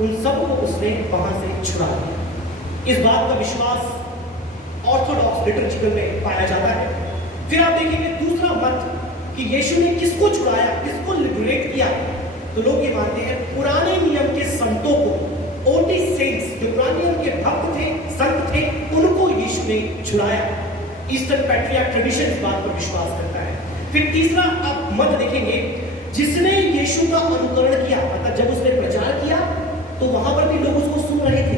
उन सबको उसने वहां से छुड़ा दिया। इस बात का विश्वास ऑर्थोडॉक्स लिटरेचर में पाया जाता है। फिर आप देखेंगे दूसरा मत कि यीशु ने किसको छुड़ाया, किसको लिबरेट किया। तो लोग ये मानते हैं पुराने नियम के संतों को, ओटी सेंट्स, जो पुराने नियम के भक्त थे, संत थे, उनको यीशु ने छुड़ाया। ईस्टर्न पैट्रियार्क ट्रेडिशन इस बात पर विश्वास करता है। फिर तीसरा आप मत देखेंगे, जिसने यीशु का अनुकरण किया, मतलब जब उसने प्रचार किया तो वहां पर भी लोग उसको सुन रहे थे,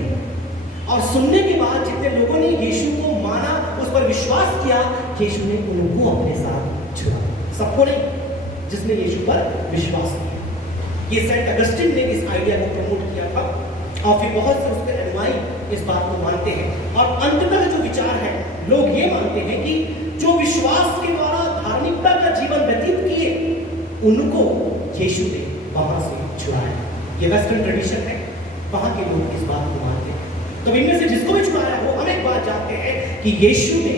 और सुनने के बाद जितने लोगों ने यीशु को माना, उस पर विश्वास किया, यीशु ने उनको अपने साथ छुड़ा। सबको नहीं, जिसने यीशु पर विश्वास किया। ये सेंट अगस्टिन ने इस आइडिया को प्रमोट किया था, और फिर बहुत से उसके अनुयायी इस बात को मानते हैं। और अंततः जो विचार है, लोग ये मानते हैं कि जो विश्वास के द्वारा धार्मिकता का जीवन व्यतीत किए, उनको यीशु ने वहां से छुड़ाया। ये वेस्टर्न ट्रेडिशन है, वहां के लोग इस बात को मानते हैं। तो इनमें से जिसको भी छुड़ाया हो, हम एक बात जानते हैं कि यीशु ने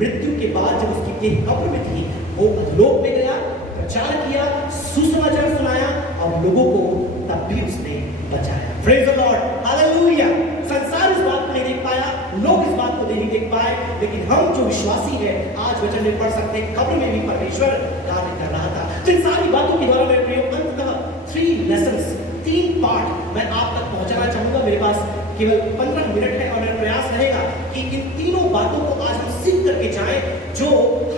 मृत्यु के बाद जब उसकी कब्र में थी, वो अधोलोक में गया, प्रचार किया, सुसमाचार सुनाया, और लोगों को तब भी उसने बचाया। Praise the Lord, hallelujah. संसार इस बात को नहीं देख पाया, लोग इस बात को नहीं देख पाए, लेकिन हम जो विश्वासी हैं आज वचन में पढ़ सकते हैं, कब्र में भी परमेश्वर कार्य कर रहा था। तो इन सारी बातों के द्वारा मैं प्रिय अंततः 3 लेसन्स, 3 पार्ट मैं आप तक पहुंचाना चाहूंगा। मेरे पास केवल 15 मिनट है, और मेरा प्रयास रहेगा कि इन तीनों बातों को आज हम सीख करके जाएं, जो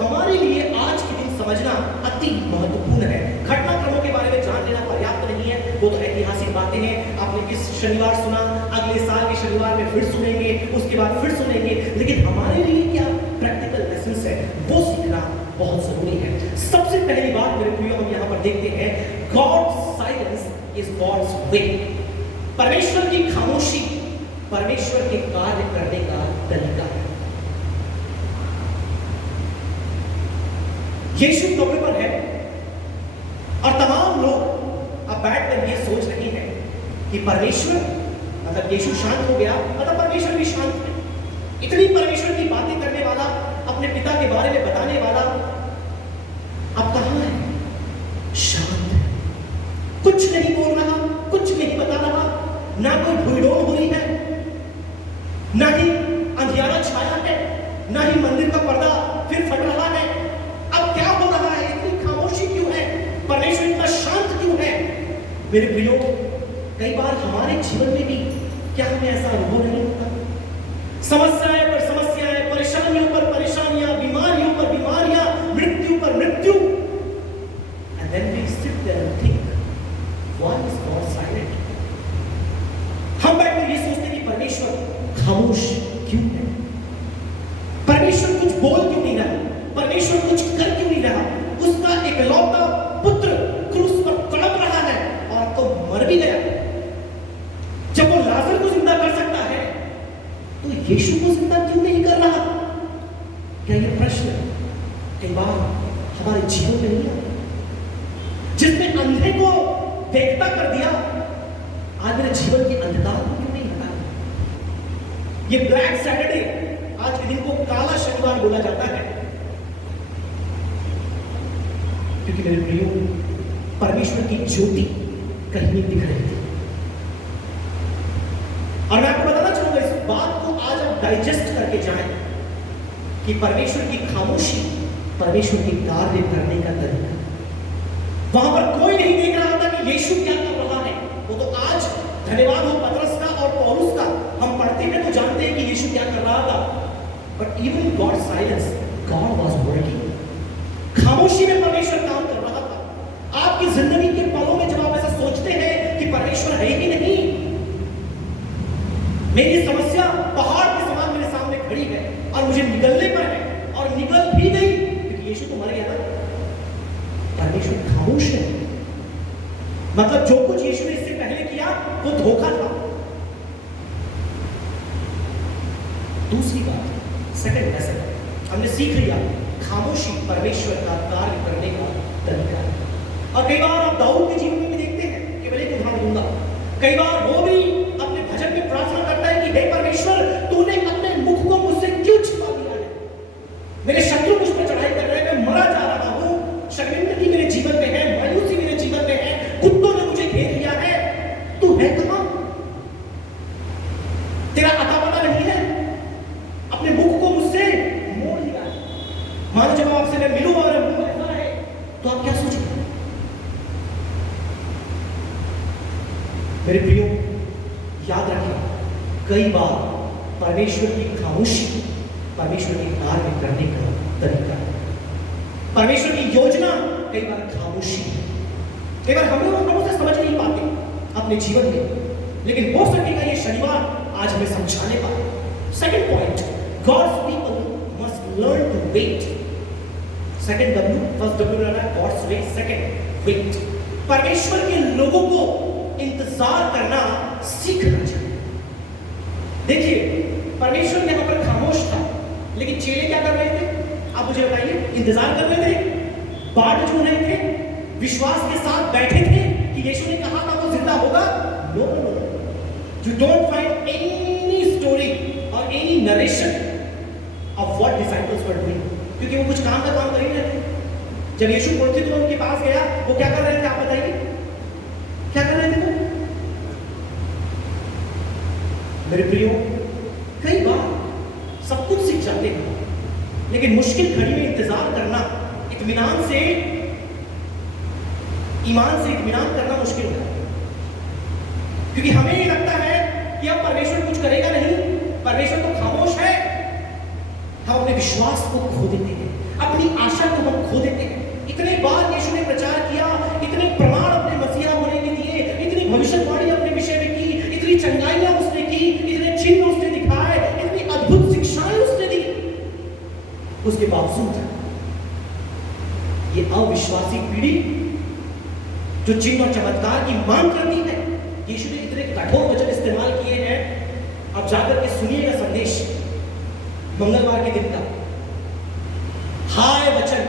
हमारे लिए आज के दिन समझना अति महत्वपूर्ण है। घटनाक्रमों के बारे में जान लेना पर्याप्त नहीं है, वो तो ऐतिहासिक बातें हैं। आपने इस शनिवार सुना, अगले साल के शनिवार में फिर सुनेंगे, उसके बाद फिर सुनेंगे, लेकिन हमारे लिए क्या प्रैक्टिकल लेसन्स है, वो सीखना बहुत जरूरी है। सबसे पहली बात मेरे प्रियो हम यहाँ पर देखते हैं, God's silence is God's way. परमेश्वर की खामोशी परमेश्वर के कार्य करने का तरीका है। यीशु कब्र पर है, और तमाम लोग अब बैठकर ये सोच रहे हैं कि परमेश्वर, मतलब यीशु शांत हो गया, मतलब परमेश्वर भी शांत है। इतनी परमेश्वर की बातें करने वाला, अपने पिता के बारे में बताने वाला, अब कहां है? शांत है, कुछ नहीं बोल रहा, कुछ नहीं बता रहा, ना कोई भूलडोल हुई है, ना ही अंधियारा छाया है, ना ही मंदिर का पर्दा फिर फट रहा है। अब क्या हो रहा है? इतनी खामोशी क्यों है? परमेश्वर इतना शांत क्यों है? मेरे प्रियो, कई बार हमारे जीवन में भी क्या हमें ऐसा अनुभव नहीं होता? समस्याएं पर समस्याएं, परेशानियों पर परेशानियां, बीमारियों पर बीमारियां, मृत्यु पर मृत्यु। And then we sit there and think, why is God silent? हम बैठकर ये सोचते हैं कि परमेश्वर खामोश क्यों है? परमेश्वर कुछ बोल क्यों नहीं रहा? परमेश्वर कुछ कर क्यों नहीं रहा? उसका इकलौता पुत्र क्रूस पर तड़प रहा है और तो मर भी गया। जब वो लाजर को जिंदा कर सकता है तो यीशु को जिंदा क्यों नहीं कर रहा? क्या ये प्रश्न कई बार हमारे जीवन में नहीं आता? जिसने अंधे को देखता कर दिया, आज मेरे जीवन की अंधकार को क्यों नहीं हटाया? ये ब्लैक सैटरडे, आज के दिन को काला शनिवार बोला जाता है, क्योंकि मेरे प्रियो, परमेश्वर की ज्योति कहीं नहीं दिख रही थी। और मैं आपको बताना चाहूंगा, इस बात को आज आप डाइजेस्ट करके जाएं कि परमेश्वर की खामोशी परमेश्वर के कार्य करने का तरीका। वहां पर कोई नहीं देख रहा था कि यीशु क्या कर रहा है। वो तो आज धन्यवाद हो पतरस का और पौलुस का, हम पढ़ते हैं तो जानते हैं कि यीशु क्या कर रहा था। But even God silence, God was working. खामोशी में परमेश्वर काम कर रहा था। आपकी जिंदगी के पलों में जब आप ऐसा सोचते हैं कि परमेश्वर है ही नहीं, मेरी समस्या पहाड़ के समान मेरे सामने खड़ी है और मुझे निकलने पर है और निकल भी गई क्योंकि यीशु तो मर गया था, परमेश्वर खामोश है, मतलब जो कुछ यीशु ने इससे पहले किया वो धोखा था। दूसरी बात, सेकंड लेसन हमने सीख लिया, खामोशी परमेश्वर का कार्य करने का तरीका है। और कई बार आप दाऊद के जीवन में भी देखते हैं, केवल एक उदाहरण दूंगा। कई बार वो भी अपने भजन में प्रार्थना करता है कि हे परमेश्वर, तूने अपने मुख को मुझसे क्यों छिपा दिया है? मेरे शत्रु मुझ पर चढ़ाई कर रहे हैं, मैं मरा जा रहा हूं, शर्मिंदगी मेरे जीवन में है, मायूसी मेरे जीवन में है, कुत्तों ने मुझे घेर लिया है, तू है कहां? तेरा अता पता नहीं है, अपने मुख को मुझसे मोड़ लिया है। मानो जब आपसे मैं मिलूं और मुंह ऐसा है तो आप क्या सोचेंगे? मेरे प्रियो, याद रखिए, कई बार परमेश्वर की खामोशी परमेश्वर के कार्य करने का तरीका है। परमेश्वर की योजना कई बार खामोशी है। कई बार हम लोग उसे समझ नहीं पाते अपने जीवन में, लेकिन हो सकेगा ये शनिवार आज हमें समझाने पाए। Second point, God's people must learn to wait. Second W, first W रहना गॉड्स वे, सेकंड वेट। परमेश्वर के लोगों को इंतजार करना सीखना चाहिए। देखिए, परमेश्वर यहां पर खामोश था, लेकिन चेले क्या कर रहे थे? आप मुझे बताइए, इंतजार कर रहे थे, बाट जोड़ रहे थे, विश्वास के साथ बैठे थे कि यीशु ने कहा था वो जिंदा होगा। No no no, you don't find any story और any narration of what disciples were doing, क्योंकि वो कुछ काम का काम कर ही रहे थे। जब यीशु पहुंचे तो उनके पास गया, वो क्या कर रहे थे? आप बताइए, क्या कर रहे थे वो? मेरे प्रियो, कई बार सब कुछ सीख जाते हैं, लेकिन मुश्किल घड़ी में इंतजार करना, इत्मीनान से ईमान से इत्मीनान करना मुश्किल होता है, क्योंकि हमें ये लगता है कि अब परमेश्वर कुछ करेगा नहीं, परमेश्वर तो खामोश है। हम अपने विश्वास को खो देते हैं, अपनी आशा को हम खो देते हैं। इतने बार यीशु ने प्रचार किया, इतने प्रमाण अपने मसीहा होने के दिए, इतनी भविष्यवाणी अपने विषय में की, इतनी चंगाइयां उसने की, इतने चिन्ह उसने दिखाए, इतनी अद्भुत शिक्षाएं उसने दी, उसके बावजूद ये अविश्वासी पीढ़ी जो चिन्ह और चमत्कार की मांग करती है, यीशु ने इतने कठोर वचन इस्तेमाल किए हैं। अब जाकर के सुनिएगा संदेश मंगलवार के दिन का। हाय वचन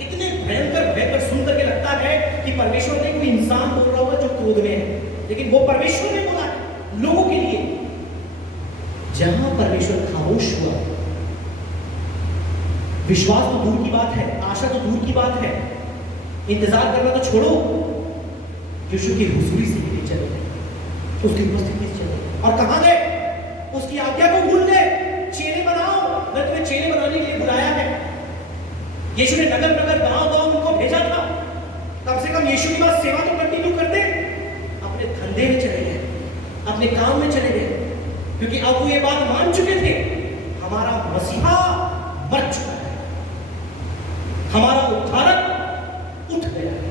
इतने भयंकर भयंकर सुन करके लगता है कि परमेश्वर ने कोई इंसान बोल रहा होगा जो क्रोध में है, लेकिन वो परमेश्वर ने बोला है लोगों के लिए। जहां परमेश्वर खामोश हुआ, विश्वास तो दूर की बात है, आशा तो दूर की बात है, इंतजार करना तो छोड़ो, यीशु की हुजूरी से भी चले, उसकी उपस्थिति से चले। और कहां गए? उसकी आज्ञा को भूल गए। चेले बनाओ, मैं तुम्हें चेले बनाने के लिए बुलाया है। यीशु ने नगर नगर गांव गांव उनको भेजा था, कम से कम यीशु के बाद सेवा तो कंटिन्यू करते, देने चले गए, अपने काम में चले गए, क्योंकि अब वो ये बात मान चुके थे, हमारा मसीहा मर चुका है, हमारा उद्धारक उठ गया है।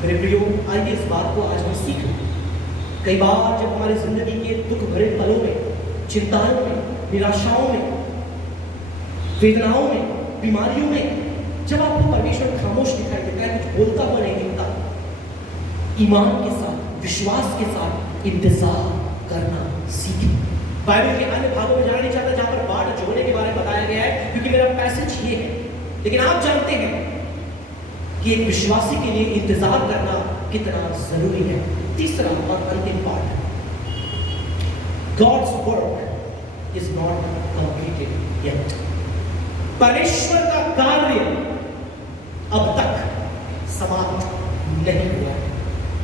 मेरे प्रियो, आइए इस बात को आज हम सीख लें। कई बार जब हमारी जिंदगी के दुख भरे पलों में, चिंताओं में, निराशाओं में, वेदनाओं में, बीमारियों में, जब आपको परमेश्वर खामोश दिखाई देता है, कुछ बोलता हुआ नहीं दिखता, ईमान के साथ, विश्वास के साथ इंतजार करना सीखें। बाइबल के अन्य भागों में जाना नहीं चाहता जहां पर बाट जोड़ने के बारे में बताया गया है, क्योंकि मेरा पैसेज ये है, लेकिन आप जानते हैं कि एक विश्वासी के लिए इंतजार करना कितना जरूरी है। तीसरा और अंतिम part, God's work is not completed yet. परमेश्वर का कार्य अब तक समाप्त नहीं हुआ है।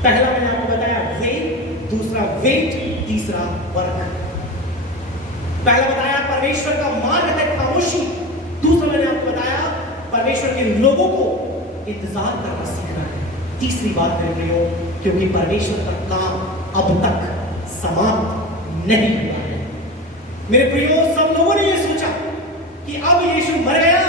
पहला मैंने आपको बताया वेट, दूसरा वेट, तीसरा वर्क। पहला बताया परमेश्वर का मार्ग है खामोशी, दूसरा मैंने आपको बताया परमेश्वर के लोगों को इंतजार करना सीखना है। तीसरी बात मेरे प्रियो, क्योंकि परमेश्वर का काम अब तक समाप्त नहीं हुआ है। मेरे प्रियो, सब लोगों ने यह सोचा कि अब यीशु मर गया,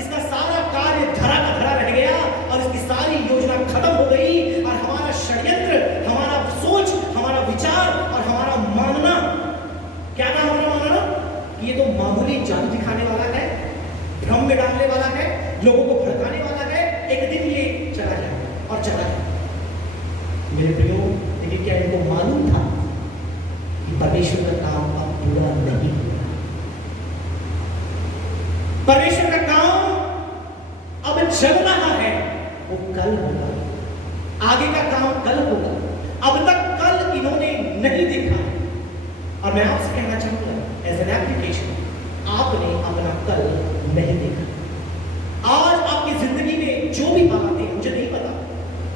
इसका सारा कार्य धरा का धरा रह गया और इसकी सारी योजना खत्म हो गई, और हमारा षड्यंत्र, हमारा सोच, हमारा विचार और हमारा मानना, क्या नाम हमारा मानना कि ये तो मामूली जादू दिखाने वाला है, भ्रम में डालने वाला है, लोगों को भड़काने वाला है, एक दिन ये चला जाए और चला जाए। मेरे प्रियो, लेकिन क्या इनको मालूम था कि परमेश्वर का काम अब पूरा नहीं हुआ? परमेश्वर का काम अब चल रहा है, वो कल होगा, आगे का काम कल होगा। अब तक कल इन्होंने नहीं देखा, और मैं आपसे कहना चाहूंगा एज एन एप्लीकेशन, आपने अपना कल नहीं देखा। आज आपकी जिंदगी में जो भी हालात हैं, मुझे नहीं पता,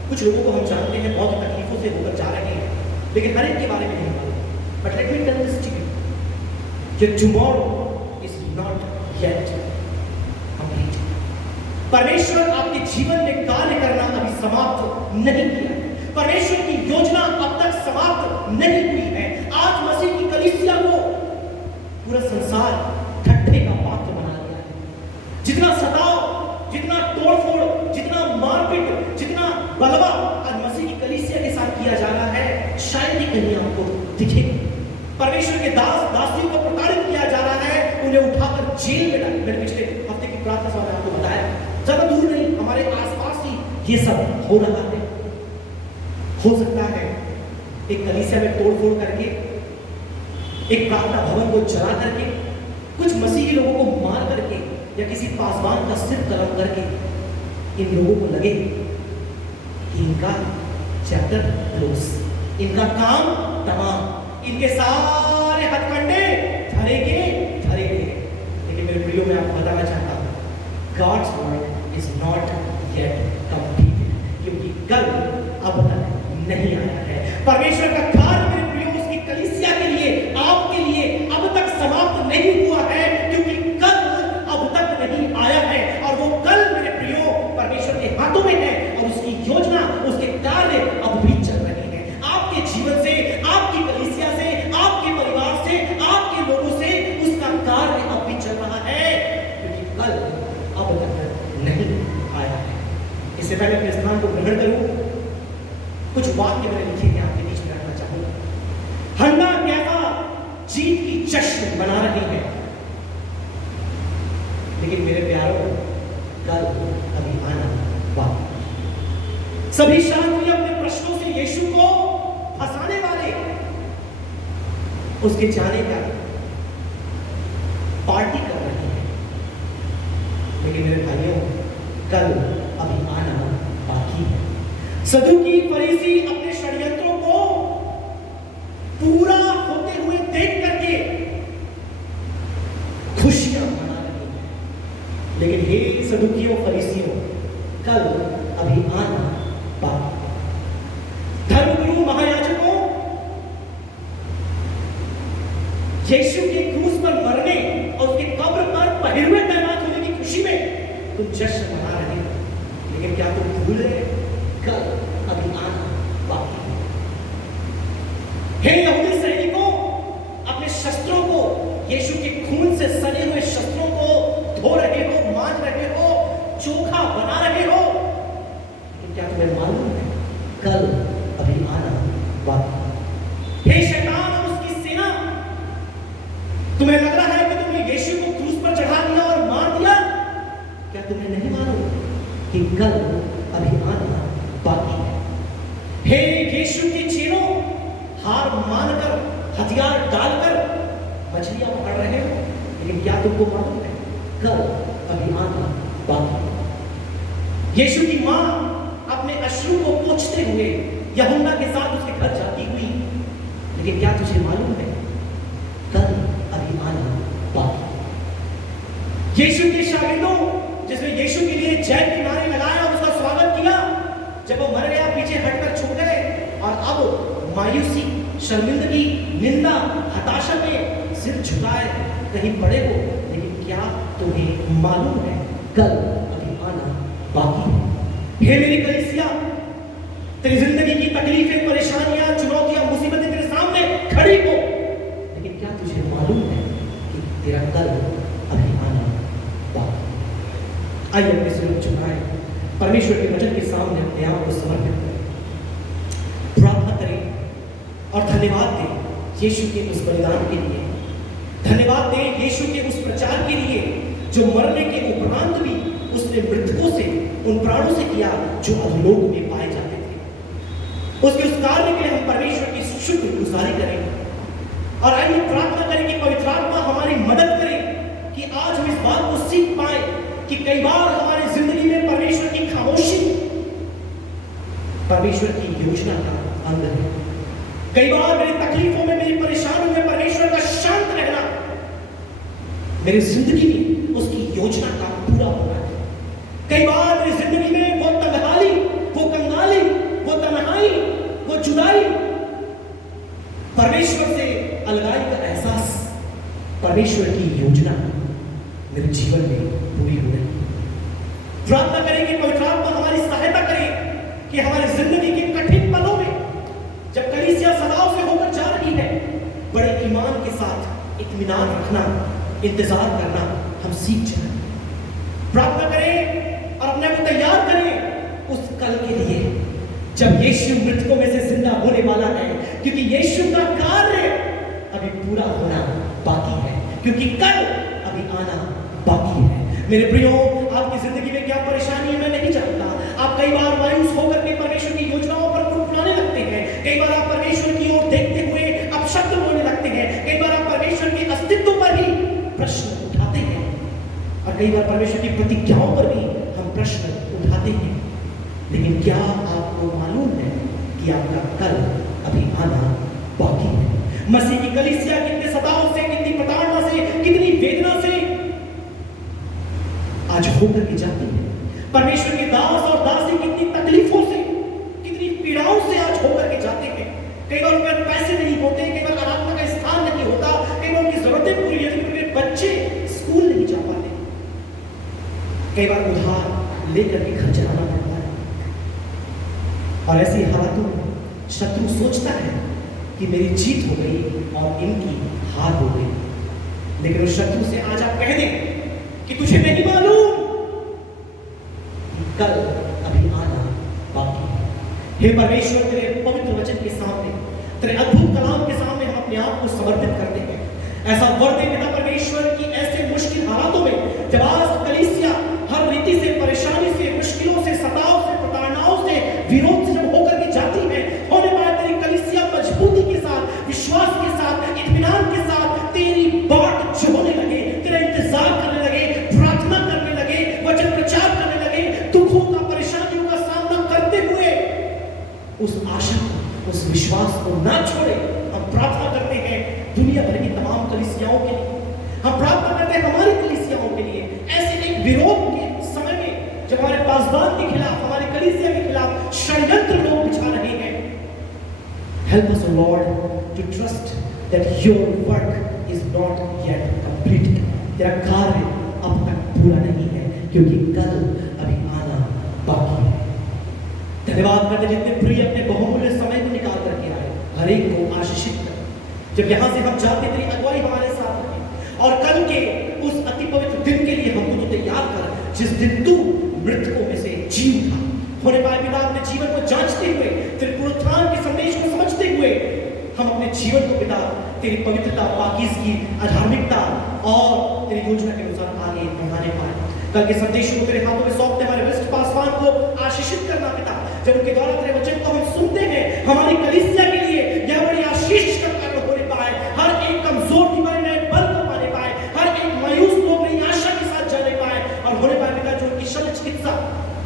कुछ लोगों को हम जानते हैं बहुत तकलीफों से होकर जा रहे हैं, लेकिन हर एक के बारे में नहीं मालूम। But let me tell this to you, कि tomorrow is not yet complete. परमेश्वर आपके जीवन में कार्य करना अभी समाप्त नहीं किया है। परमेश्वर की योजना अब तक समाप्त नहीं हुई है। आज मसीह की कलीसिया को पूरा संसार ठट्ठे का पात्र बना दिया है। जितना सताव, जितना तोड़फोड़, जितना मारपीट, जितना बलवा आज मसीह की कलीसिया के साथ किया जा रहा है, शायद ही कहीं आपको दिखे। परमेश्वर के दास दासियों को प्रताड़ित किया जा रहा है, उन्हें उठाकर जेल में डाल। मैंने पिछले हफ्ते की प्रार्थना सभा में आपको बताया, ज्यादा दूर नहीं, हमारे आसपास ही ये सब हो रहा है। हो सकता है एक कलीसिया में तोड़फोड़ करके, एक प्रार्थना भवन को जला करके, कुछ मसीही लोगों को मार करके, या किसी पासवान का सिर कलम करके इन लोगों को लगे कि इनका चैप्टर क्लोज, इनका काम तमाम, इनके सारे हथकंडे धरेंगे धरेंगे। लेकिन मेरे प्रियो, मैं आपको बताना चाहता हूं, God's work is not yet completed, क्योंकि कल अब तक नहीं आया है। परमेश्वर का कार्य मेरे प्रियो उसकी कलीसिया के लिए, आपके लिए अब तक समाप्त नहीं हुआ है, क्योंकि कल अब तक नहीं आया है। और वो कल मेरे प्रियो परमेश्वर के हाथों में है, और उसकी योजना, उसके कार्य अब भी चल रहे हैं। आपके जीवन से, आपकी कलीसिया से, आपके परिवार से, आपके लोगों से उसका कार्य अब भी चल रहा है, क्योंकि कल अब तक नहीं आया है। इससे पहले अपने स्थान को ग्रहण करूं, कुछ वाक्य मैंने लिखे हैं, आपके बीच में रखना चाहूंगा। हन्ना कैफा जीत की जश्न मना रही है, लेकिन मेरे प्यारों, कल अभी आना बाकी। सभी शास्त्री अपने प्रश्नों से यीशु को फंसाने वाले उसके जाने का पार्टी कर रहे हैं, लेकिन मेरे भाइयों, कल अभी आना बाकी है। सदूकी फरीसी अपने षड्यंत्रों को पूरा होते हुए देख करके खुशियां मना रहे हैं, लेकिन हे सदूकियों फरीसियों, कल अभी आना बाकी। धर्मगुरु महायाजकों, यीशु के क्रूस पर मरने और उसके कब्र पर पहिरवे तैनात होने की खुशी में तुम जश्न मना रहे हो, लेकिन क्या तुम भूल गए कल अभी आना बाकी है। ये यीशु के चेलों हार मानकर हथियार डालकर मछलियां पकड़ रहे हो, लेकिन क्या तुमको मालूम है कल अभी आना बाकी है। यीशु की मां अपने अश्रु को पोंछते हुए यूहन्ना के साथ उसके घर जाती हुई, लेकिन क्या तुझे मालूम है कल अभी आना बाकी है। यीशु के शागिर्दों जिसने यीशु के लिए जय के नारे लगाया, उसका स्वागत किया, जब वो मर गया पीछे हटकर छूट गए और अब मायूसी, शर्मिंदगी, निंदा, हताशा में सिर झुकाए कहीं पड़े हो, लेकिन क्या तुम्हें मालूम है कल अभी आना बाकी है। हे मेरी कलीसिया, तेरी जिंदगी की तकलीफें, परेशानियां, चुनौतियां, मुसीबतें तेरे सामने खड़ी हो, लेकिन क्या तुझे मालूम है कि तेरा कल अभी आना बाकी है। आइए अपने सिर झुकाएं, परमेश्वर के वचन के सामने अपने आप को समर्पित करें, प्रार्थना करें और धन्यवाद दें यीशु के उस बलिदान के लिए, धन्यवाद दें यीशु के उस प्रचार के लिए जो मरने के उपरांत भी उसने मृतकों से, उन प्राणों से किया जो अधोलोक में पाए जाते थे। उसके उस कार्य के लिए हम परमेश्वर की शुक्रगुजारी करें और आइए प्रार्थना करें कि पवित्र आत्मा हमारी मदद करे कि आज हम इस बात को सीख पाए कि कई बार हमारी जिंदगी में परमेश्वर की खामोशी परमेश्वर की योजना का अंग है। कई बार मेरी तकलीफों में, मेरी परेशानियों में परमेश्वर का शांत रहना मेरी जिंदगी में उसकी योजना का पूरा होना है। कई बार मेरी जिंदगी में वो तन्हाई, वो कंगाली, वो तन्हाई, वो जुदाई, परमेश्वर से अलगाई का एहसास, परमेश्वर की योजना मेरे जीवन में पूरी हो रही है। प्रार्थना करें कि पवित्र आत्मा हमारी सहायता करे कि हमारी जिंदगी के कठिन पलों में जब कलीसिया सदाओं से होकर जा रही है, बड़े ईमान के साथ इत्मीनान रखना, इंतजार करना हम सीख जाए। प्रार्थना करें और अपने को तैयार करें उस कल के लिए जब यीशु मृतकों में से जिंदा होने वाला है, क्योंकि यीशु का कार्य अभी पूरा होना बाकी है, क्योंकि कल अभी आना बाकी है। मेरे प्रियो, आपकी जिंदगी में क्या परेशानी है मैं नहीं जानता। आप कई बार मायूस होकर के परमेश्वर की योजनाओं पर कुड़कुड़ाने लगते हैं, कई बार आप परमेश्वर की ओर देखते हुए अपशब्द बोलने लगते हैं, कई बार आप परमेश्वर के अस्तित्व पर ही प्रश्न उठाते हैं और कई बार परमेश्वर की प्रतिज्ञाओं पर भी हम प्रश्न उठाते हैं। लेकिन क्या आपको मालूम है कि आपका कल अभी आना बाकी है? मसीह की कलीसिया कितने सताव से, कितनी प्रताड़ना से, कितनी वेदना से आज होकर के जाती है। परमेश्वर के दास और दासी कितनी तकलीफों से, कितनी पीड़ाओं से आज होकर के जाते हैं। कई बार उनके पैसे नहीं होते, कई बार आराधना का स्थान नहीं होता, कई बार उनकी जरूरतें पूरी होती, उनके बच्चे स्कूल नहीं जा पाते, कई बार उधार लेकर के घर चलाना पड़ता है। और ऐसी हालातों में शत्रु सोचता है कि मेरी जीत हो गई और इनकी हार हो गई, लेकिन उस शत्रु से आज आप कह दें कि तुझे नहीं मालूम कल अभी आना बाकी है। हे परमेश्वर, तेरे पवित्र वचन के सामने, तेरे अद्भुत कलाम के सामने हम अपने आप को समर्पित करते हैं। ऐसा वर दे पिता परमेश्वर की ऐसे मुश्किल हालातों में जब आज कलीसिया हर रीति से, परेशानी से, मुश्किलों से, सताव से, प्रताड़नाओं से, विरोध से जब होकर के जाती है, होने पाए तेरी कलीसिया मजबूती के साथ, विश्वास के साथ, इत्मीनान के साथ तेरी बाट जोहने लगे, तेरा इंतजार करने लगे, प्रार्थना करने लगे, वचन प्रचार करने लगे, दुखों का, परेशानियों का सामना करते हुए उस आशा को, उस विश्वास को ना छोड़े। हम प्रार्थना करते हैं दुनिया भर की तमाम कलीसियाओं के लिए, हम प्रार्थना करते हैं हमारी कलीसियाओं के लिए। ऐसे एक विरोध के समय में जब हमारे पासवान के खिलाफ, हमारे कलीसिया के खिलाफ षड्यंत्र लोग बिछा रहे हैं, help us, O Lord, to trust that your work is not yet completed. तेरा कार्य अब तक पूरा नहीं है, क्योंकि कल अभी आना बाकी है। धन्यवाद करते जितने प्रिय अपने बहुमूल्य समय को निकाल करके आए, हर एक को आशीषित कर। जब यहाँ से हम जाते तेरी अगुवाई हमारे साथ रहे, और कल के उस अति पवित्र दिन के लिए हमको तो तैयार कर, जिस दिन तू मृतकों में से जी उठा। होने पाए पिता, अपने जीवन को जांचते हुए, तेरे पुनरुत्थान के संदेश को समझते हुए हम अपने जीवन को पिता तेरी पवित्रता, पाकीज़गी, अधार्मिकता और तेरी योजना के अनुसार आगे बढ़ाने पाए। कल के संदेश को तेरे हाथों में सौंपते हमारे वरिष्ठ पासवान को आशीषित करना पिता, जब उनके द्वारा तेरे वचन को हम सुनते हैं, हमारी कलीसिया के लिए यह बड़ी आशीष का कारण होने पाए। हर एक कमजोर दीवार नए बल को पाने पाए, हर एक मायूस लोग नई आशा के साथ जाने पाए और होने पाए पिता जो उनकी शल्य चिकित्सा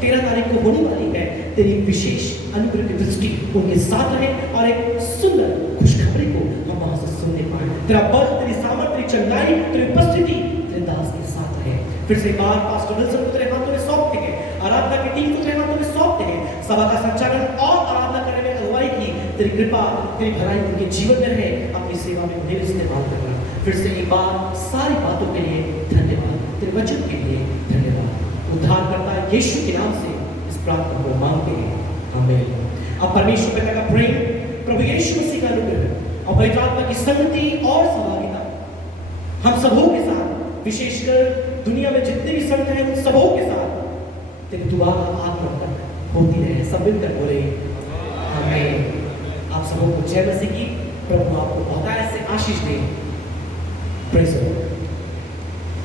13 तारीख को होने वाली है, तेरी विशेष अनुग्रह की दृष्टि उनके साथ रहे और एक सुंदर खुशखबरी को हम वहां से सुनने पाए। तेरा बल, तेरी सामर्थ, तेरी चंगाई, तेरी उपस्थिति तेरे दास के साथ रहे। फिर से एक बार पास्टर विल्सन को तेरे हाथों में सौंपते हैं, आराधना की टीम को तेरे हाथों में सौंपते हैं, सभा का संचालन और आराधना करने में अगुवाई की तेरी कृपा, तेरी भलाई उनके जीवन में रहे। अपनी सेवा में उन्हें इस्तेमाल करना। फिर से एक बार सारी बातों के लिए धन्यवाद, तेरे वचन के लिए धन्यवाद। उद्धारकर्ता यीशु के नाम से इस प्रार्थना को मांगते हैं, आमीन। अब परमेश्वर पिता का प्रेम, प्रभु यीशु मसीह का अनुग्रह और पवित्र आत्मा की संगति और सहभागिता हम सबों के साथ, विशेषकर दुनिया में जितने भी संत हैं उन सबों के साथ तेरी दुआ का आगमन तक होती रहे। सब मिलकर बोले आमीन। आप सबों को जय मसीह की। प्रभु आपको बहुत ऐसे आशीष दे। Praise the Lord.